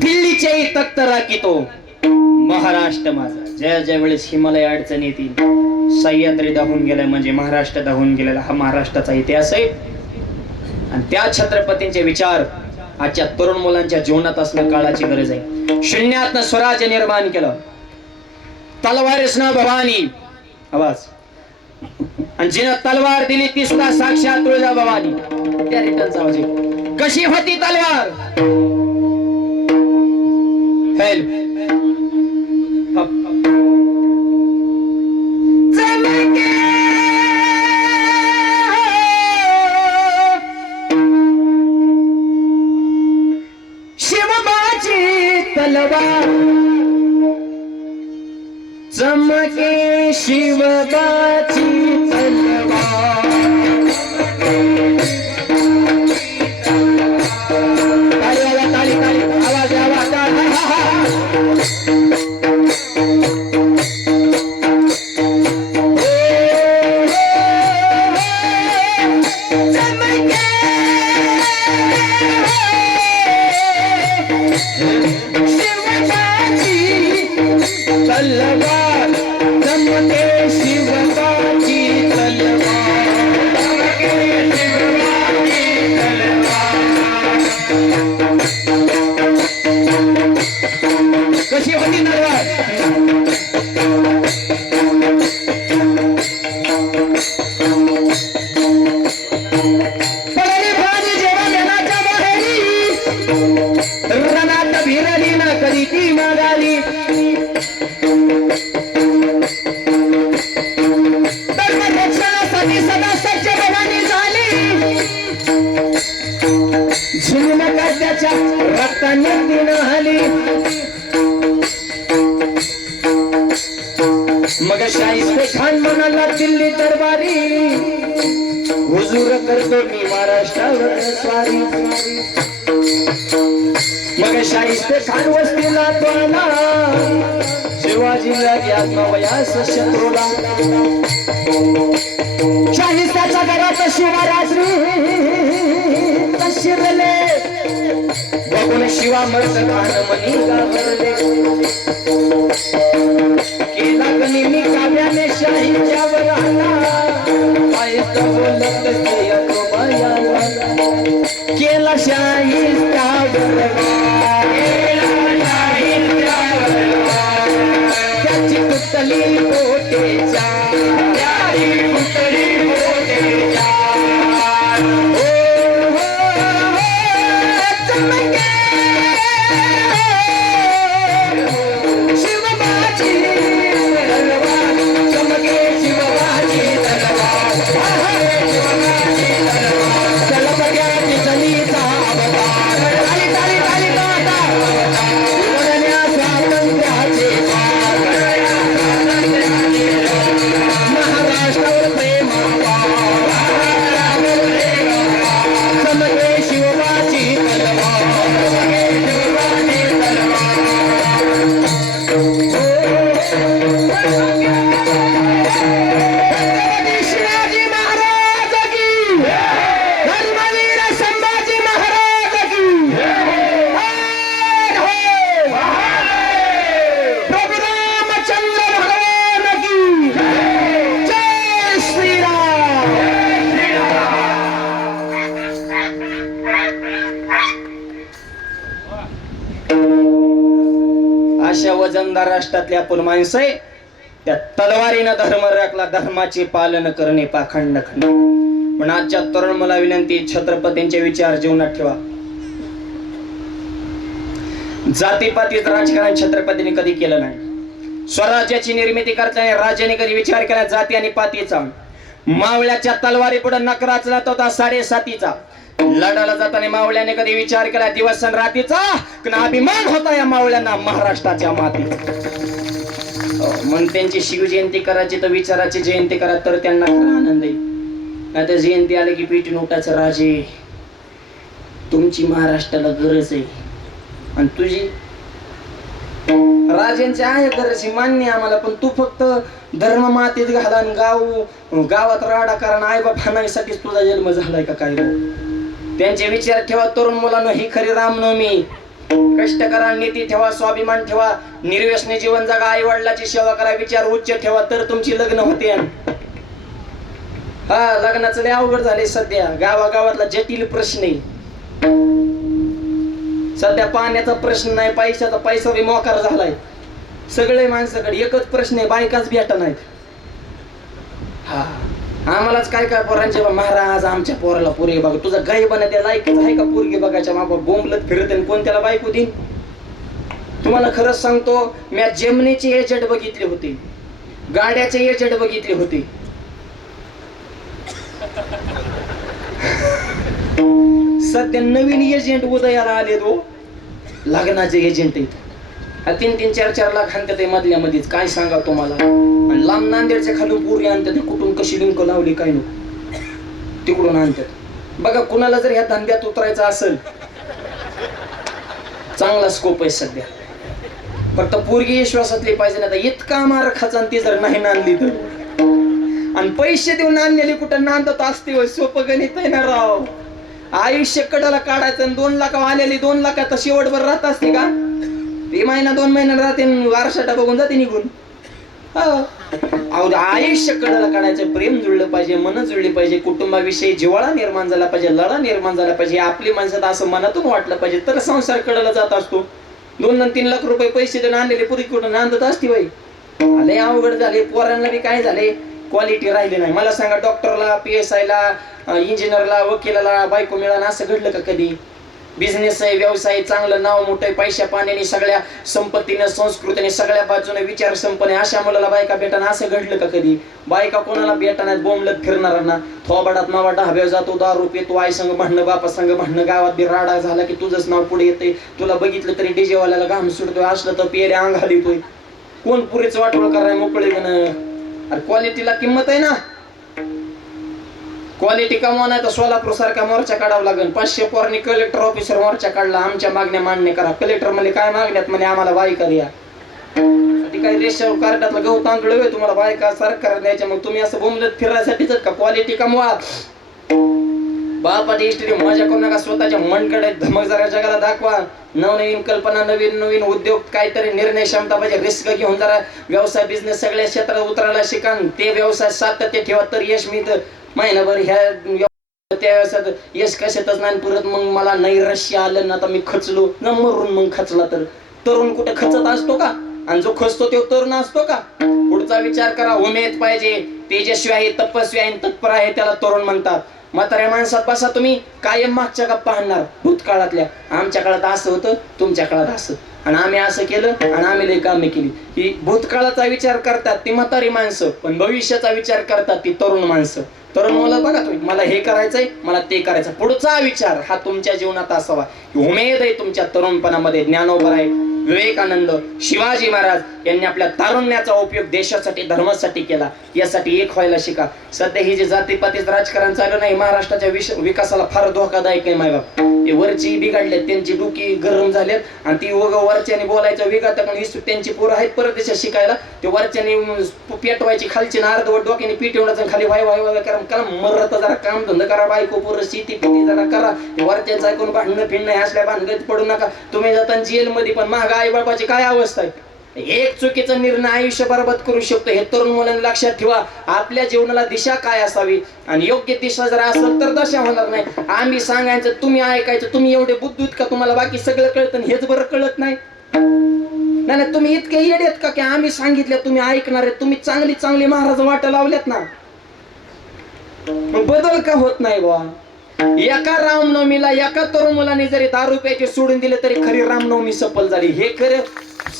दिल्लीच्याही तख्त राखितो महाराष्ट्र माझा. ज्या वेळेस हिमालय अडचण येतील, सह्याद्री दाहून गेलाय म्हणजे महाराष्ट्र दाहून गेलेला हा महाराष्ट्राचा इतिहास आहे. आणि त्या छत्रपतींचे विचार आजच्या तरुण मुलांच्या जीवनात असणं काळाची गरज आहे. शून्यातनं स्वराज्य निर्माण केलं. तलवारीसना भवानी आवाज, आणि जिनं तलवार दिली ती सुद्धा साक्षात तुळजा भवानी. त्या रिटर्नचा आवाज आहे. कशी होती तलवार? हेल्प शिवबाची तलवार चमके. शिवबाची तलवार ताली ताली ताली आवाज आवाज. तलवार चमके शिवबाची तलवार. शिवबाची तलवार कशी होती तलवार? पडली भाजी जेव्हा मेनाच्या बाहेरी, रणात भिरली ना कधी ती मागाली. धर्मरक्षणासाठी त्याच्या रक्ताने दिन हली मग शाहिस्ते खान म्हणाला दिल्ली दरबारी हुजूर करतो मी महाराष्ट्रावर स्वारी मग शाहिस्ते खान वस्तीला तो आला शिवाजीला ज्ञानवयास शत्रूला शाहिस्त्याच्या घरात शिवराज शिरले बघून शिवा मर्द खान मनी घाबरले केला गणी मी काव्याने शाहीच्यावर आला शाहिस्त बोलत तो बयाला केला शाहिस्त्यावर त्याची कुतली बोटेच्या अशा वजनदार राष्ट्रातली आपण माणसं आहे त्या तलवारीनं धर्म राखला धर्माचे पालन करणे पाखंड खंड पण आजच्या तरुण मला विनंती छत्रपतींचे विचार जीवनात ठेवा जातीपातीत राजकारण छत्रपतींनी कधी केलं नाही स्वराज्याची निर्मिती करताना राजाने कधी विचार केला जाती आणि पातीचा मावळ्याच्या तलवारी पुढे नकराच होता 7.5 लढायला जाताना मावळ्याने कधी विचार केला दिवस आणि रात्रीचा पण अभिमान होता या मावळ्यांना महाराष्ट्राच्या माती मग त्यांची शिवजयंती करायची तर विचाराची जयंती करा तर त्यांना खरा आनंद आहे आता जयंती आली की पेटी नोटाचं राजे तुमची महाराष्ट्राला गरज आहे आणि तुझी राजांची आहे गरज ही मान्य आम्हाला पण तू फक्त धर्म मातीत घाला गावात राडा कारण आई बाप हाणायसाठीच तुझा जन्म झालाय का काय त्यांचे विचार ठेवा तरुण मुलांनो ही खरी रामनवमी कष्ट करा नीती ठेवा स्वाभिमान ठेवा निर्व्यसनी जीवन जगा आई वडिलाची सेवा करा विचार उच्च ठेवा तर तुमची लग्न होते हा लग्नाचं लय अवघड झाले सध्या गावागावातला जटिल प्रश्न आहे सध्या पाण्याचा प्रश्न नाही पैशाचा पैसा बी मोकार झालाय सगळे माणसाकडे एकच प्रश्न आहे बायकाच भेटा नाहीत हा आम्हालाच काय काय पोरांचे महाराज आमच्या पोराला पोरगी बघा तुझा गाई बनायला लायकीच आहे का पोरगी बघायच्या मागं बोंबलत फिरत आणि कोण त्याला बायको देईन तुम्हाला खरंच सांगतो मी जेमनीचे एजंट बघितले होते गाड्याचे एजंट बघितले होते सध्या नवीन एजंट उदयाला आले तो लग्नाचे एजंट आहेत 3-3, 4-4 लाख आणतात मधल्या मध्येच काय सांगा तुम्हाला आणि लांब नांदेडच्या खालून पुरी आणतात कुठून कशी लिंक लावली काय नको तिकडून आणतात बघा कुणाला जर ह्या धंद्यात उतरायचं असेल चांगला स्कोप आहे सध्या फक्त पोरगी विश्वासातली पाहिजे ना इतका मार खाचा ती जर नाही नांदली तर आणि पैसे देऊन आणलेली कुठं नांदत असते सोपं गणित आहे ना राव आयुष्य कडाला काढायचं आणि 2 लाख आलेली 2 लाखात शेवटभर राहत असते का ते महिना 2 महिना राहते वारसाटा बघून जाते निघून आयुष्य कडाला काढायचं प्रेम जुळलं पाहिजे मन जुळली पाहिजे कुटुंबाविषयी जिव्हाळा निर्माण झाला पाहिजे लढा निर्माण झाला पाहिजे आपली माणसात असं मनातून वाटलं पाहिजे तर संसार कडाला जात असतो 2-3 लाख रुपये पैसे देऊन आणलेले पुरी कुठं नांदत असते बाई आले अवघड झाले पोरांना बी काय झाले क्वालिटी राहिली नाही मला सांगा डॉक्टरला PSI ला इंजिनियरला वकिलाला बायको मिळाला असं घडलं का कधी बिझनेस आहे, व्यवसाय आहे, चांगलं नाव मोठं आहे, पैशा पाण्याने सगळ्या संपत्तीने संस्कृतीने सगळ्या बाजूने विचार संपन्न अशा मुलाला बायका भेटाना असं घडलं का कधी? बायका कोणाला भेटणार बोंबलत फिरणारांना, थोबाडात मावा ढाब्यावर जातो, दारू पितो, आई संग भांडणं, बापा संग भांडणं, गावात बी राडा झाला की तुझंच नाव पुढे येते, तुला बघितलं तरी डीजेवाल्याला घाम सुटतोय, असलं तर पियले अंगाला येतोय, कोण पुरीच वाटोळ कराय मोकळे गण. अरे क्वालिटीला किंमत आहे ना, क्वालिटी कमवा नाही तर सोलापूर सारखा मोर्चा काढावा लागेल. 500 पोरांनी कलेक्टर ऑफिसर मोर्चा काढला, आमच्या मागण्या मान्य करा. कलेक्टर म्हणले काय मागण्यात? म्हणे आम्हाला बायका द्या. ती काही रेशन कार्डातलं गहू तांदूळ आहे तुम्हाला बायका सरकार द्यायच्या, मग तुम्ही असं बोंबलत फिरायसाठीच का? क्वालिटी कमवा. बापाची हिस्ट्री मजा करू नका, स्वतःच्या मनकडे धमक जरा जगाला दाखवा. नवनवीन कल्पना, नवीन नवीन उद्योग, काहीतरी निर्णय क्षमता पाहिजे. रिस्क घेऊन जरा व्यवसाय बिझनेस सगळ्या क्षेत्रात उतरायला शिका. ते व्यवसाय सातत्य ठेवा तर यश मिळतं. महिनाभर ह्या त्या व्यवसायात यश कशातच नाही पुरत. मग मला नैराश्य आलं ना, तर मी खचलो न, मरून मग खचला तर तरुण कुठे खचत असतो का? आणि जो खचतो तो तरुण असतो का? पुढचा विचार करा. उमेद पाहिजे. तेजस्वी आहे, तपस्वी आहे, तत्पर आहे, त्याला तरुण म्हणतात. म्हाताऱ्या माणसात बसा तुम्ही, कायम मागच्या गप्पा हाणणार भूतकाळातल्या. आमच्या काळात असं होतं, तुमच्या काळात असं, आणि आम्ही असं केलं आणि आम्ही लई कामे केली. ही भूतकाळाचा विचार करतात ती म्हातारी माणसं, पण भविष्याचा विचार करतात ती तरुण माणसं. तरुण मला बघा तुम्ही, मला हे करायचंय, मला ते करायचं, पुढचा विचार हा तुमच्या जीवनात असावा. उमेद आहे तुमच्या तरुणपणामध्ये. ज्ञानोबा आहे, विवेकानंद, शिवाजी महाराज यांनी आपल्या तारुण्याचा उपयोग देशासाठी, धर्मासाठी केला. यासाठी एक व्हायला शिका. सध्या ही जे जातीपातीच राजकारण चालू नाही, महाराष्ट्राच्या विकासाला फार धोकादायक आहे. मायबाप ते वरची बिघडलेत, त्यांची डोकी गरम झालेत, आणि ती वरच्याने बोलायचं विघात, त्यांची पोरं आहेत परदेशात शिकायला, ते वरच्याने पेटवायची, खालची अर्धवट डोक्याने पिटवण्याचं, खाली वाय वाय वाय करा. मरत जरा काम धंदा करा, बायको पोरं शेती पिती जरा करा. ते वरच्याचं ऐकून भांडणं फिरणं असल्या भानगडीत पडू नका. तुम्ही जाता जेल मध्ये, पण महाग आई बाबाची काय अवस्था आहे. एक चुकीचा निर्णय आयुष्य बरबाद करू शकतो. हे तरुण मुलांनी लक्षात ठेवा. आपल्या जीवनाला दिशा काय असावी, आणि योग्य दिशा जर असेल तर दशा होणार नाही. आम्ही सांगायचं, तुम्ही ऐकायचं. तुम्ही एवढे बुद्धीत का तुम्हाला बाकी सगळं कळतं हेच बरं कळत नाही? नाही, तुम्ही इतके येडेत का की आम्ही सांगितलं तुम्ही ऐकणार आहे? तुम्ही चांगली चांगली महाराज वाट लावल्यात ना, बदल का होत नाही बा? एका रामनवमीला एका तरुण मुलाने जरी दारू प्यायचे सोडून दिले तरी खरी रामनवमी सफल झाली. हे खरे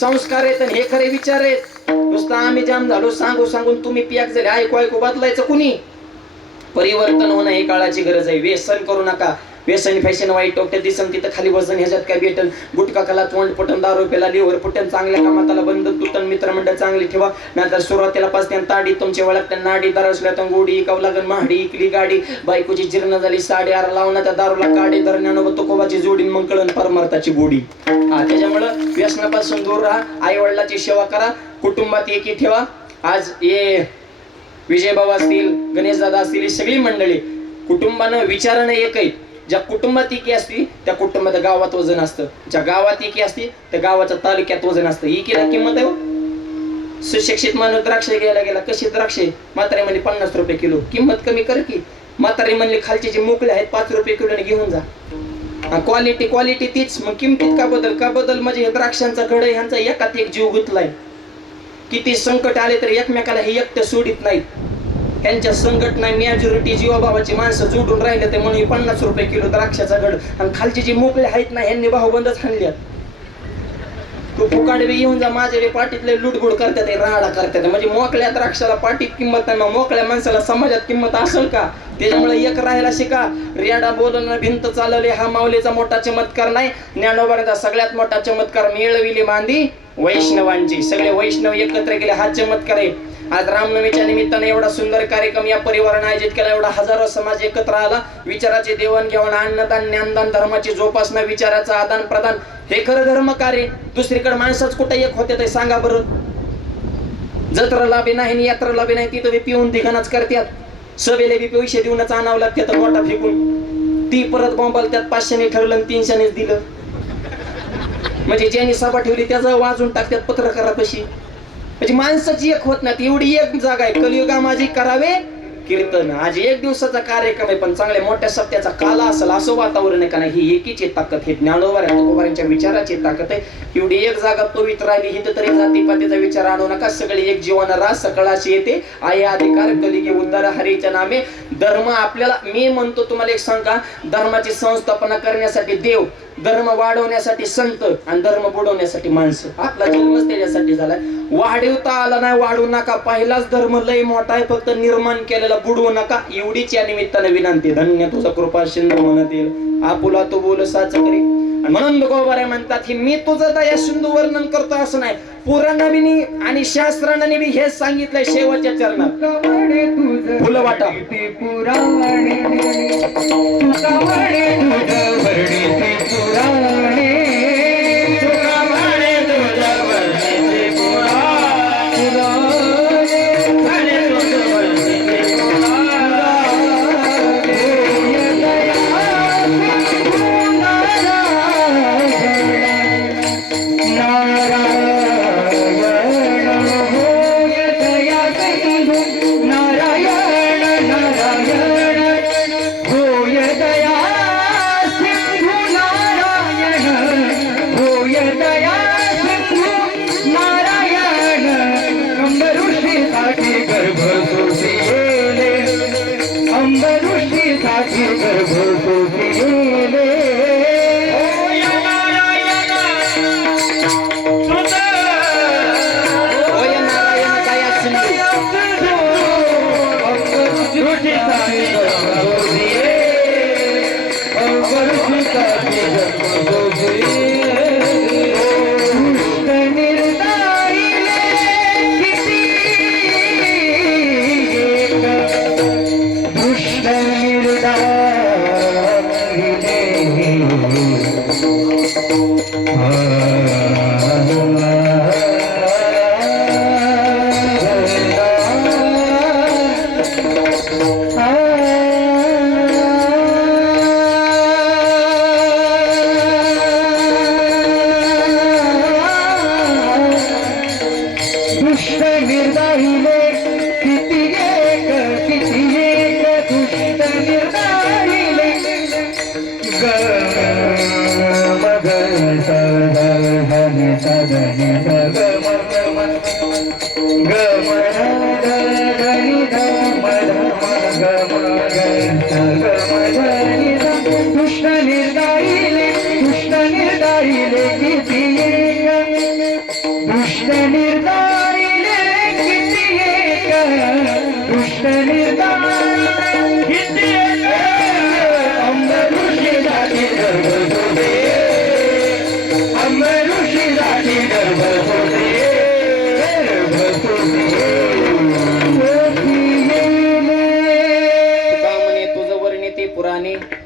संस्कार आहेत आणि हे खरे विचार आहेत. नुसतं आम्ही जाम झालो सांगू सांगून तुम्ही पियाक झाले. ऐकू ऐकू बदलायचं कुणी? परिवर्तन होणं ही काळाची गरज आहे. व्यसन करू नका. व्यसन फॅशन वाईट टोकते दिसन तिथं खाली वजन, ह्याच्यात काय भेटन? गुटखा खाला, तोंड पटन, दारू प्याला, लिव्हर पटन, चांगल्या कामाला बंद तुटन, मित्रमंडळ चांगली ठेवा. नंतर सुरुवातीला पाचत्यान ताडी तुमच्या वळख नाडी दरसल्या तर गोडी इकावं लागन, महाडी इकली गाडी, बायकोची जीर्ण झाली साडी, आर लावणं त्या दारूला काडी धरण्यानं तुकोबाची जोडी, मग कळण परमार्थाची गोडी. त्याच्यामुळं व्यसनापासून दूर राहा. आई वडिलाची सेवा करा. कुटुंबात एकी ठेवा. आज हे विजय बाबा असतील, गणेश दादा असतील, ही सगळी मंडळी कुटुंबानं विचारानं एक आहे. ज्या कुटुंबात एकी असती त्या कुटुंबात गावात वजन असतं. ज्या गावात एकी असती त्या गावाच्या तालुक्यात वजन असतं. एकीला किंमत आहे. सुशिक्षित माणूस द्राक्ष घ्यायला गेला, कशी द्राक्षे? म्हातारे म्हणले 50 रुपये किलो. किंमत कमी कर की. म्हातारे म्हणले खालचे जे मोकळे आहेत 5 रुपये किलोने घेऊन जा. क्वालिटी तीच, मग किमतीत का बदल? म्हणजे द्राक्षांचा घड ह्यांचा एकात एक जीव गुंतलाय. किती संकट आले तरी एकमेकाला हे एकटं सोडित नाहीत. त्यांच्या संघटना मेजॉरिटी जीवाभावाची माणसं जोडून राहिले ते म्हणून 50 रुपये किलो द्राक्षाचा घड. आणि खालचे जे मोकळे आहेत ना ह्यांनी भाऊबंदच हाणल्यात. तू फुकाडवे येऊन जा, माझे पाटीतले लुटगुड करतात, राडा करतात. म्हणजे मोकळ्या द्राक्षाला पाटीत किंमत नाही, मोकळ्या माणसाला समाजात किंमत असेल का? त्याच्यामुळे एक राहायला शिका. रेडा बोलणं, भिंत चालवले हा माऊलीचा मोठा चमत्कार नाही. ज्ञानोबाचा सगळ्यात मोठा चमत्कार मिळविली मांदी वैष्णवांची. सगळे वैष्णव एकत्र गेले हा चमत्कार आहे. आज रामनवमीच्या निमित्ताने एवढा सुंदर कार्यक्रम या परिवाराने आयोजित केला. एवढा हजारो समाज एकत्र आला. विचाराचे देवाणघेवाण, अन्नदान, ज्ञानदान, धर्माची जोपासना, विचाराचं आदान प्रदान, हे खरं धर्म कार्य. दुसरीकडे माणसाच कुठे एक होते ते सांगा बरं? जत्रेला बी नाही, यात्रेला बी नाही, तिथं बी पिऊन ठिकाणच करतात. सभेला बी पैसे देऊनच आणावं लागते तर मोठा फेकून. ती परत बॉम्बाल त्यात 500 ठरलं आणि 300 दिलं. म्हणजे ज्यांनी सभा ठेवली त्याचं वाजून टाकतात पत्रकारापाशी. म्हणजे माणसाची एक होत नाही. एवढी एक जागा आहे. कलियुगा माझी करावे कीर्तन, आज एक दिवसाचा कार्यक्रम आहे पण चांगल्या मोठ्या सत्याचा काला असेल असं वातावरण आहे का नाही, ही एकीची ताकद, हे ज्ञानोबा तुकोबारांच्या विचाराची ताकद आहे. एवढी एक जागा पवित्र राहिली, हिथं तरी जातीपातीचा विचार आणू नका. सगळी एक जीवन रास सकळाशी येते, आहे अधिकार कलिगे उद्धार हरीच्या नामे. धर्म आपल्याला, मी म्हणतो तुम्हाला एक सांगा, धर्माची संस्थापना करण्यासाठी देव, धर्म वाढवण्यासाठी संत आणि धर्म बुडवण्यासाठी माणसं. आपला जन्मच त्याच्यासाठी झालाय. वाढवता आला नाही, वाढवू नका. पहिलाच धर्म लय मोठा आहे, फक्त निर्माण केलेला बुडवू नका, एवढीच या निमित्ताने विनंती. धन्य तुझा कृपा सिंधू म्हणत येईल, आपुला तू बोल साच करी. म्हणून तुकोबारे म्हणतात की मी तुझं दया सिंधू वर्णन करतो असं नाही, पुराणांनी आणि शास्त्रांनी बी हेच सांगितलंय शेवटच्या चरणात. फुलं वाटा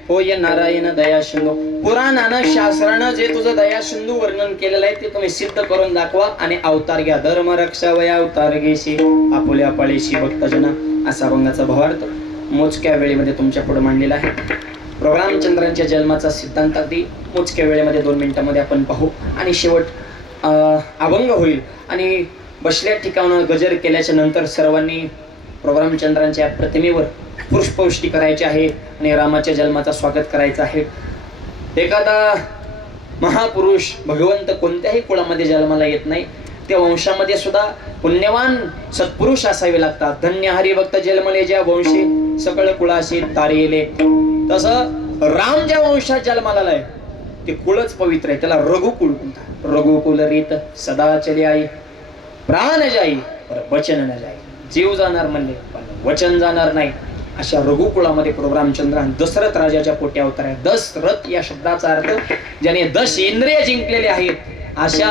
होय नारायण दया सिंधू. पुराणानं शास्त्रानं जे तुझं दया सिंधू वर्णन केलेलं आहे ते तुम्ही सिद्ध करून दाखवा आणि अवतार घ्या. धर्म रक्षा वया अवतार घेशी आपुल्या पाळीशी भक्तजना, असा अभंगाचा भावार्थ मोजक्या वेळेमध्ये तुमच्या पुढे मांडलेला आहे. प्रोग्राम चंद्रांच्या जन्माचा सिद्धांत अगदी मोजक्या वेळेमध्ये 2 मिनिटांमध्ये आपण पाहू आणि शेवट अभंग होईल. आणि बसल्या ठिकाणावर गजर केल्याच्या नंतर सर्वांनी प्रोग्राम चंद्रांच्या प्रतिमेवर पुष्पवृष्टी करायची आहे आणि रामाच्या जन्माचा स्वागत करायचं आहे. एखादा महापुरुष भगवंत कोणत्याही कुळामध्ये जन्माला येत नाही, त्या वंशामध्ये सुद्धा पुण्यवान सत्पुरुष असावे लागतात. धन्य हरिभक्त जन्मले ज्या वंशी सकळ कुळाशी तारेले. तसं राम ज्या वंशात जन्माला आलाय ते कुळच पवित्र आहे, त्याला रघुकुळ म्हणतात. रघुकुल रीत सदा चली आई, प्राण जाई पर वचन न जाई. जीव जाणार म्हणले पण वचन जाणार नाही, अशा रघुकुळामध्ये प्रोग्राम चंद्र दशरथ राजाच्या पोटी अवतार आहे. दशरथ या शब्दाचा अर्थ ज्याने 10 इंद्रिय जिंकलेले आहेत, अशा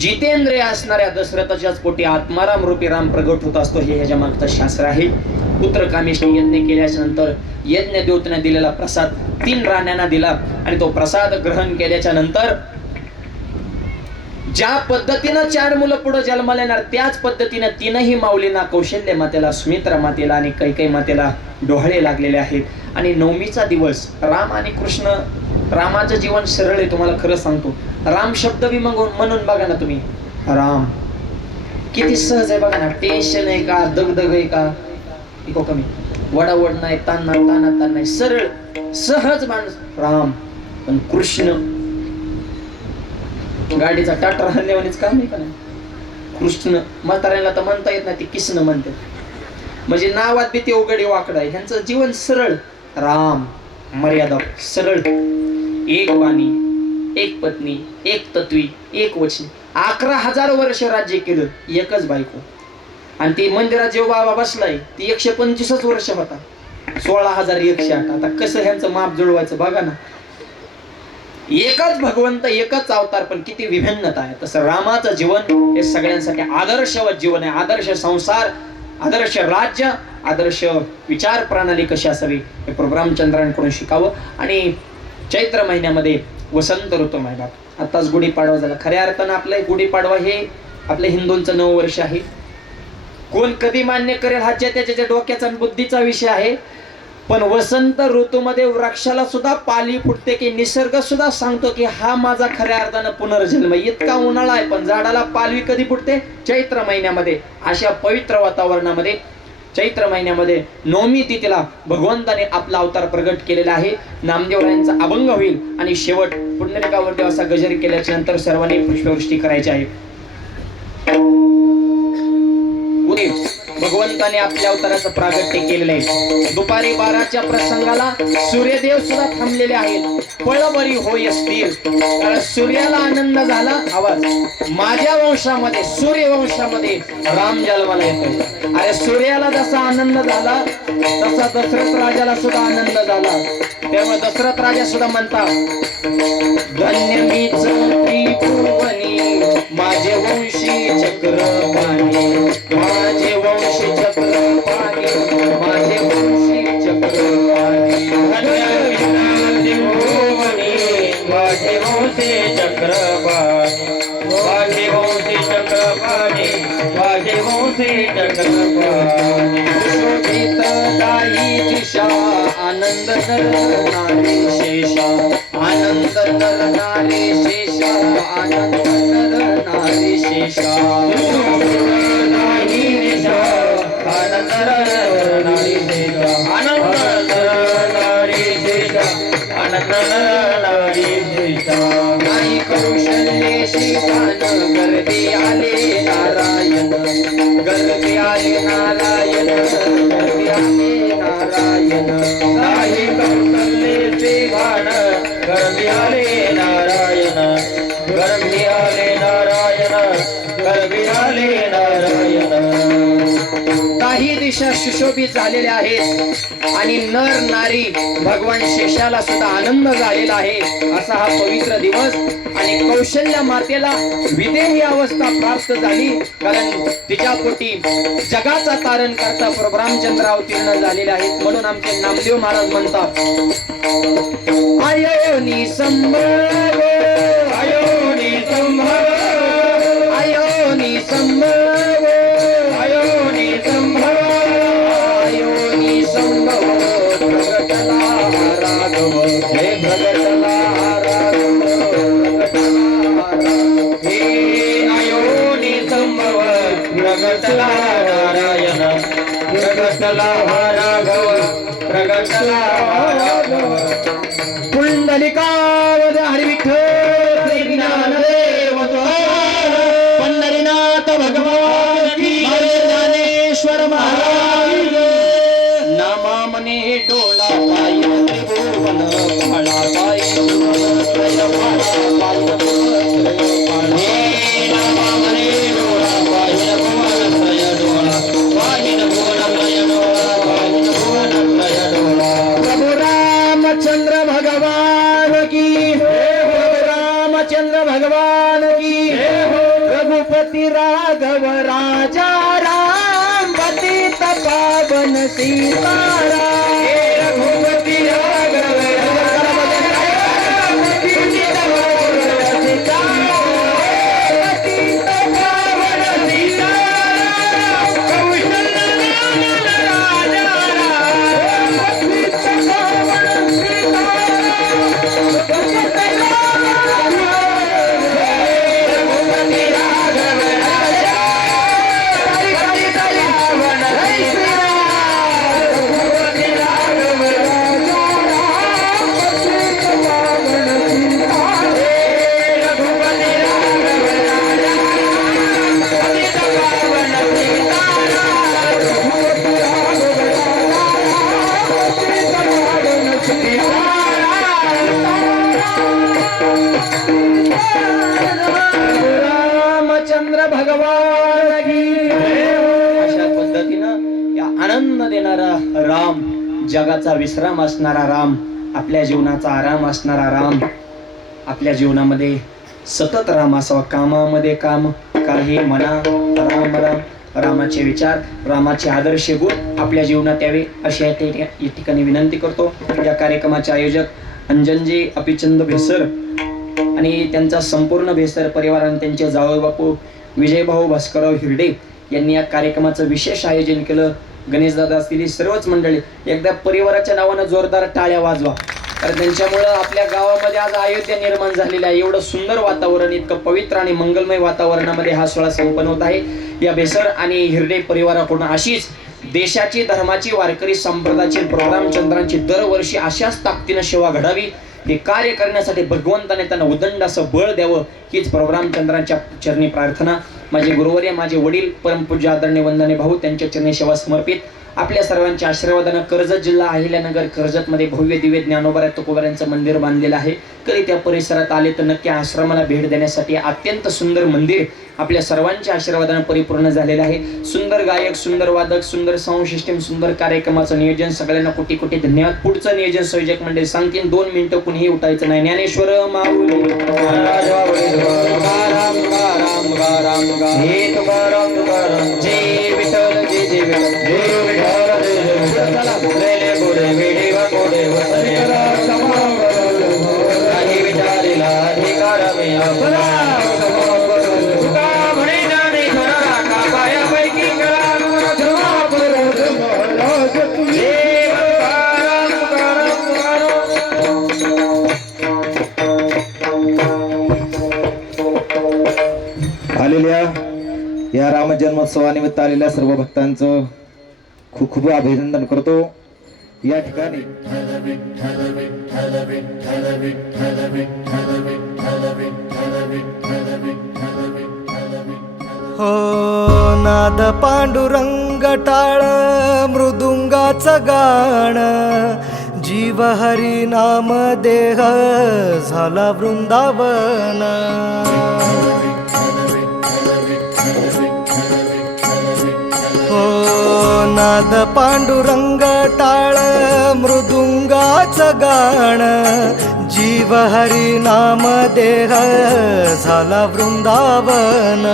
जितेंद्रिय असणाऱ्या दशरथाच्याच पोटी आत्माराम रूपी राम प्रगट होत असतो. हे ह्याच्या मागचं शास्त्र आहे. पुत्र कामेशी यज्ञ केल्याच्या नंतर यज्ञ देवतेने दिलेला प्रसाद 3 राण्यांना दिला आणि तो प्रसाद ग्रहण केल्याच्या नंतर ज्या पद्धतीनं 4 मुलं पुढे जन्माला येणार त्याच पद्धतीनं 3ही माऊलींना, कौशल्य मातेला, सुमित्रा मातेला आणि कैकेयी मातेला डोहाळे लागलेले आहेत. आणि 9मीचा दिवस राम आणि कृष्ण, रामाचं जीवन सरळ आहे. तुम्हाला खरं सांगतो, राम शब्द बी म्हणून बघा ना तुम्ही, राम किती सहज आहे बघा ना. टेन्शन आहे का, दगदग आहे का, इको कमी, वडावड नाही, ताना नाही, सरळ सहज माणूस राम. पण कृष्ण गाडीचा टाटर हल्ल्यावानीच काम आहे का नाही. कृष्ण म्हाताऱ्याला तर म्हणता येत नाही, ते किसन म्हणते. म्हणजे नावात बी ते उघडी वाकड आहे. ह्यांचं जीवन सरळ, राम, मर्यादा सरळ, एक वाणी, एक पत्नी, एक तत्वी, एक वचन. 11,000 वर्ष राज्य केलं एकच बायको. आणि ती मंदिरात जेव्हा बाबा बसलाय ती 125 वर्ष होता. 16,108. आता कसं ह्यांचं माप जुळवायचं बघा ना. एकच भगवंत, एकच अवतार, पण किती विभिन्नता आहे. तसं रामाचं जीवन हे सगळ्यांसाठी आदर्शवत जीवन आहे. आदर्श संसार, आदर्श राज्य, आदर्श विचार प्रणाली कशी असावी हे प्रभू रामचंद्रांकडून शिकावं. आणि चैत्र महिन्यामध्ये वसंत ऋतू महिना, आताच गुढीपाडवा झाला. खऱ्या अर्थानं आपलं गुढीपाडवा हे आपल्या हिंदूंचं नवं वर्ष आहे. कोण कधी मान्य करेल हा त्याच्या डोक्याचा बुद्धीचा विषय आहे. पण वसंत ऋतूमध्ये वृक्षाला सुद्धा पाली फुटते, की निसर्ग सुद्धा सांगतो की हा माझा खऱ्या अर्थानं पुनर्जन्म. इतका उन्हाळा आहे पण झाडाला पालवी कधी फुटते? चैत्र महिन्यामध्ये. अशा पवित्र वातावरणामध्ये चैत्र महिन्यामध्ये नवमी तिथीला भगवंताने आपला अवतार प्रगट केलेला आहे. नामदेवरायांचा अभंग होईल आणि शेवट पुंडलिकावरती असा गजर केल्याच्या नंतर सर्वांनी पुष्पवृष्टी करायची आहे. भगवंताने आपल्या अवताराचं प्रागट्य केलेलं आहे. दुपारी 12च्या प्रसंगाला सूर्यदेव सुद्धा थांबलेले आहेत. पळबरी होय स्थिर, कारण सूर्याला आनंद झाला. आवाज, माझ्या वंशामध्ये, सूर्यवंशामध्ये राम जन्माला येतो. अरे सूर्याला जसा आनंद झाला तसा दशरथ राजाला सुद्धा आनंद झाला. त्यामुळे दशरथ राजा सुद्धा म्हणतात, धन्य मीच त्रिभुवनी, माझे वंशी चक्रपाणी, माझे वंशी चक्रपाणी, माझे वंशी चक्रपाणी. माझे वंशी चक्रपाणी, माझे वंशी चक्रपाणी, माझे वंशी चक्रपाणी. शोभित काही दिशा, आनंद नर नारी शेषा, आनंद नर नारी शेषा, आनंद नर नारी शेषा. नाही दिशा, आनंद नर नारी शेषा, आनंद नर नारी शेषा, आनंद नर नारी शेषा. नाही कौशल्येशी गान, गर्दी आले नारायण, गर्दी आले नारायण, गर्दी आले नारायण. नाही कौशल्येशी गान, गर्दी आले नारायण, गर्दी आले नारायण, गर्दी आले नारायण. काही दिशा सुशोभित झालेल्या आहेत आणि नर नारी भगवान शेषाला सुद्धा आनंद झालेला आहे. असा हा पवित्र दिवस. आणि कौशल्य मातेला विदेही अवस्था प्राप्त झाली, कारण तिच्या पोटी जगाचा तारण करता प्रभू रामचंद्र अवतीर्ण झालेले आहेत. म्हणून आमचे नामदेव महाराज म्हणतात, अयोनी संभव, अयोनी संभव, अयोनी संभव, अयोनी संभव, अयोनी संभव. प्रगटला राघव, हे प्रगटला राघव, प्रगटला हे अयोनी संभव. प्रगटला नारायण, प्रगटला राघव, प्रगटला राघव. पुंडलिकावद हरी विठ्ठल ज्ञानदेव पंढरीनाथ भगवान की ज्ञानेश्वर महाराज. नामा मने डोळा पाय त्रिभुवन पाळा पाय, नामा मने डोळा पाय भुवन त्रय डोळा, वाहिन भुवन त्रय डोळा, वाहिन भुवन त्रय डोळा. प्रभु रामचंद्र भगवान की, प्रभु रामचंद्र भगवान की, रघुपति राघव राजा राम, पतित पावन सीताराम. रघुपति राघव राजा राम, पतित पावन सीताराम, पतित पावन सीताराम. कौशल्य राजा राम, पतित पावन सीताराम, पतित पावन. रघुपति राघव राजा, हरि हरि रावण हरि श्रीराम. भगवान की अशा पद्धतीनं या आनंद देणारा राम, जगाचा विश्राम असणारा राम, आपल्या जीवनाचा आराम असणारा राम, आपल्या जीवनामध्ये सतत राम असावा, कामामध्ये काम, काही म्हणा राम राम, रामाचे विचार, रामाचे आदर्श गुण आपल्या जीवनात यावे अशी या ठिकाणी विनंती करतो. या कार्यक्रमाचे आयोजक अंजनजी अपिचंद भेसर आणि त्यांचा संपूर्ण भेसर परिवार आणि त्यांचे जावई बापू विजयभाऊ भास्करराव हिरडे यांनी या कार्यक्रमाचं विशेष आयोजन केलं. गणेशदादा असतील ही सर्वच मंडळी एकदा परिवाराच्या नावानं जोरदार टाळ्या वाजवा, कारण त्यांच्यामुळं आपल्या गावामध्ये आज अयोध्या निर्माण झालेलं आहे. एवढं सुंदर वातावरण, इतकं पवित्र आणि मंगलमय वातावरणामध्ये हा सोहळा संपन्न होत आहे. या बेसर आणि हिरडे परिवाराकडून अशीच देशाची, धर्माची, वारकरी संप्रदायाची, प्रोग्राम चंद्रांची दरवर्षी अशाच ताकदीनं सेवा घडावी हे कार्य करण्यासाठी भगवंताने त्यांना उदंड असं बळ द्यावं हीच प्रोग्राम चंद्रांच्या चरणी प्रार्थना. माझे गुरुवर्य, माझे वडील परमपूज्य आदरणीय वंदने भाऊ त्यांच्या चरणी सेवा समर्पित. आपल्या सर्वांच्या आशीर्वादानं कर्जत जिल्हा अहिल्यानगर कर्जत मध्ये भव्य दिव्य ज्ञानोबा तुकोबारांचं मंदिर बांधलेलं आहे. कधी त्या परिसरात आले तर नक्की आश्रमाला भेट देण्यासाठी अत्यंत सुंदर मंदिर आपल्या सर्वांच्या आशीर्वादानं परिपूर्ण झालेलं आहे. सुंदर गायक, सुंदर वादक, सुंदर साऊंड सिस्टीम, सुंदर कार्यक्रमाचं नियोजन, सगळ्यांना कोटी कोटी धन्यवाद. पुढचं नियोजन संयोजक मंडळी सांगतील, 2 मिनिटं कुणीही उठायचं नाही. ज्ञानेश्वर माऊली जय विठ्ठल, जय जय आलेल्या या रामजन्मोत्सवानिमित्त आलेल्या सर्व भक्तांचं खूप खूप अभिनंदन करतो. या ठिकाणी हो नाद पांडुरंग टाळ मृदुंगाचं गाण, जीव हरी नाम देह झाला वृंदावन. हो नाद पांडुरंग टाळ मृदुंगाचं गाण, जीव हरी नाम देह झाला वृंदावन.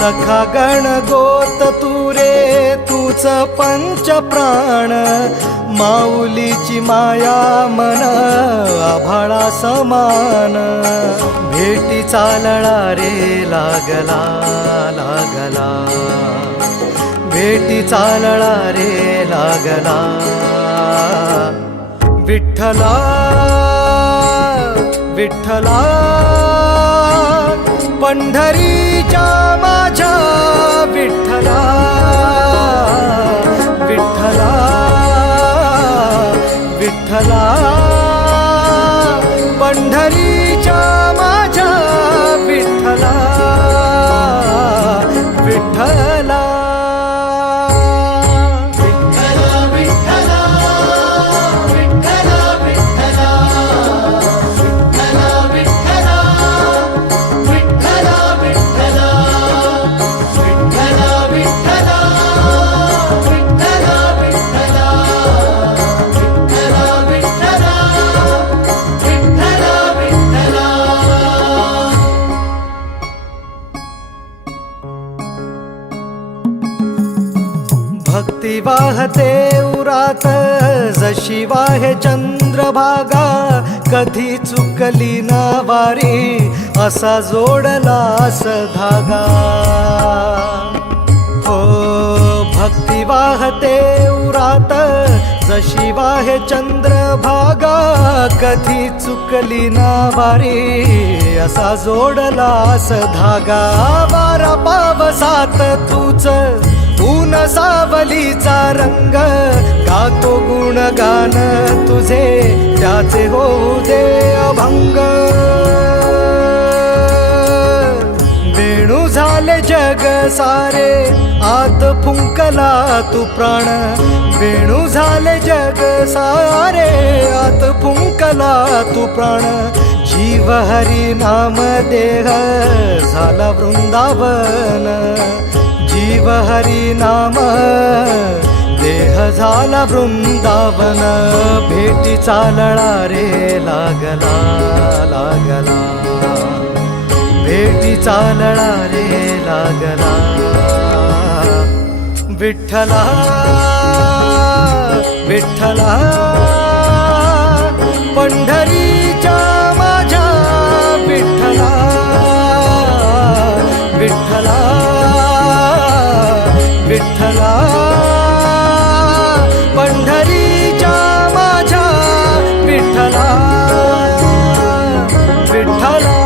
सखा गण गोत तू रे तूच पंच प्राण, माऊलीची माया मन आभाळा समान. भेटी चालळा रे लागला लागला, भेटी चालळा रे लागला. विठ्ठला विठ्ठला पंढरीच्या माझ्या विठ्ठला, विठ्ठला विठ्ठला पंढरीच्या माझ्या विठ्ठला, विठ्ठला. भक्ती वाहते उरात जशी वाहे चंद्रभागा, कधी चुकली ना वारी असा जोडलास धागा. हो भक्ती वाहते उरात जशी वाहे चंद्रभागा, कधी चुकली ना वारी असा जोडलास धागा. वारा पावसात तूच ऊन सावलीचा रंग, गातो गुणगान तुझे त्याचे होऊ दे अभंग. वेणू झाले जग सारे आत फुंकला तू प्राण, वेणू झाले जग सारे आत फुंकला तू प्राण. जीव हरी नाम देह झाला वृंदावन, जीव हरी नाम देह झाला वृंदावन, भेटीचा लळा रे लागला लागला, भेटीचा लळा रे लागला. विठ्ठला विठ्ठला पंढरीच्या माझ्या विठ्ठला, विठ्ठला विठ्ठला पंढरीच्या माझ्या विठ्ठला, विठ्ठला.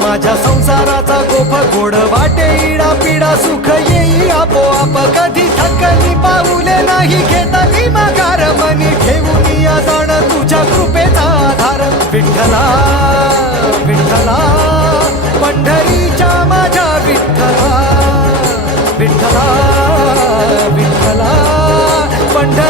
माझ्या संसाराचा गोफ गोड वाटे, इडा पिडा सुख येई आपोआप, कधी थकली पाऊले नाही घेता मी माघार, मनी ठेवून या जाण तुझ्या कृपेचा आधार. विठ्ठला विठ्ठला पंढरीच्या माझ्या विठ्ठला, विठ्ठला विठ्ठला पंढरी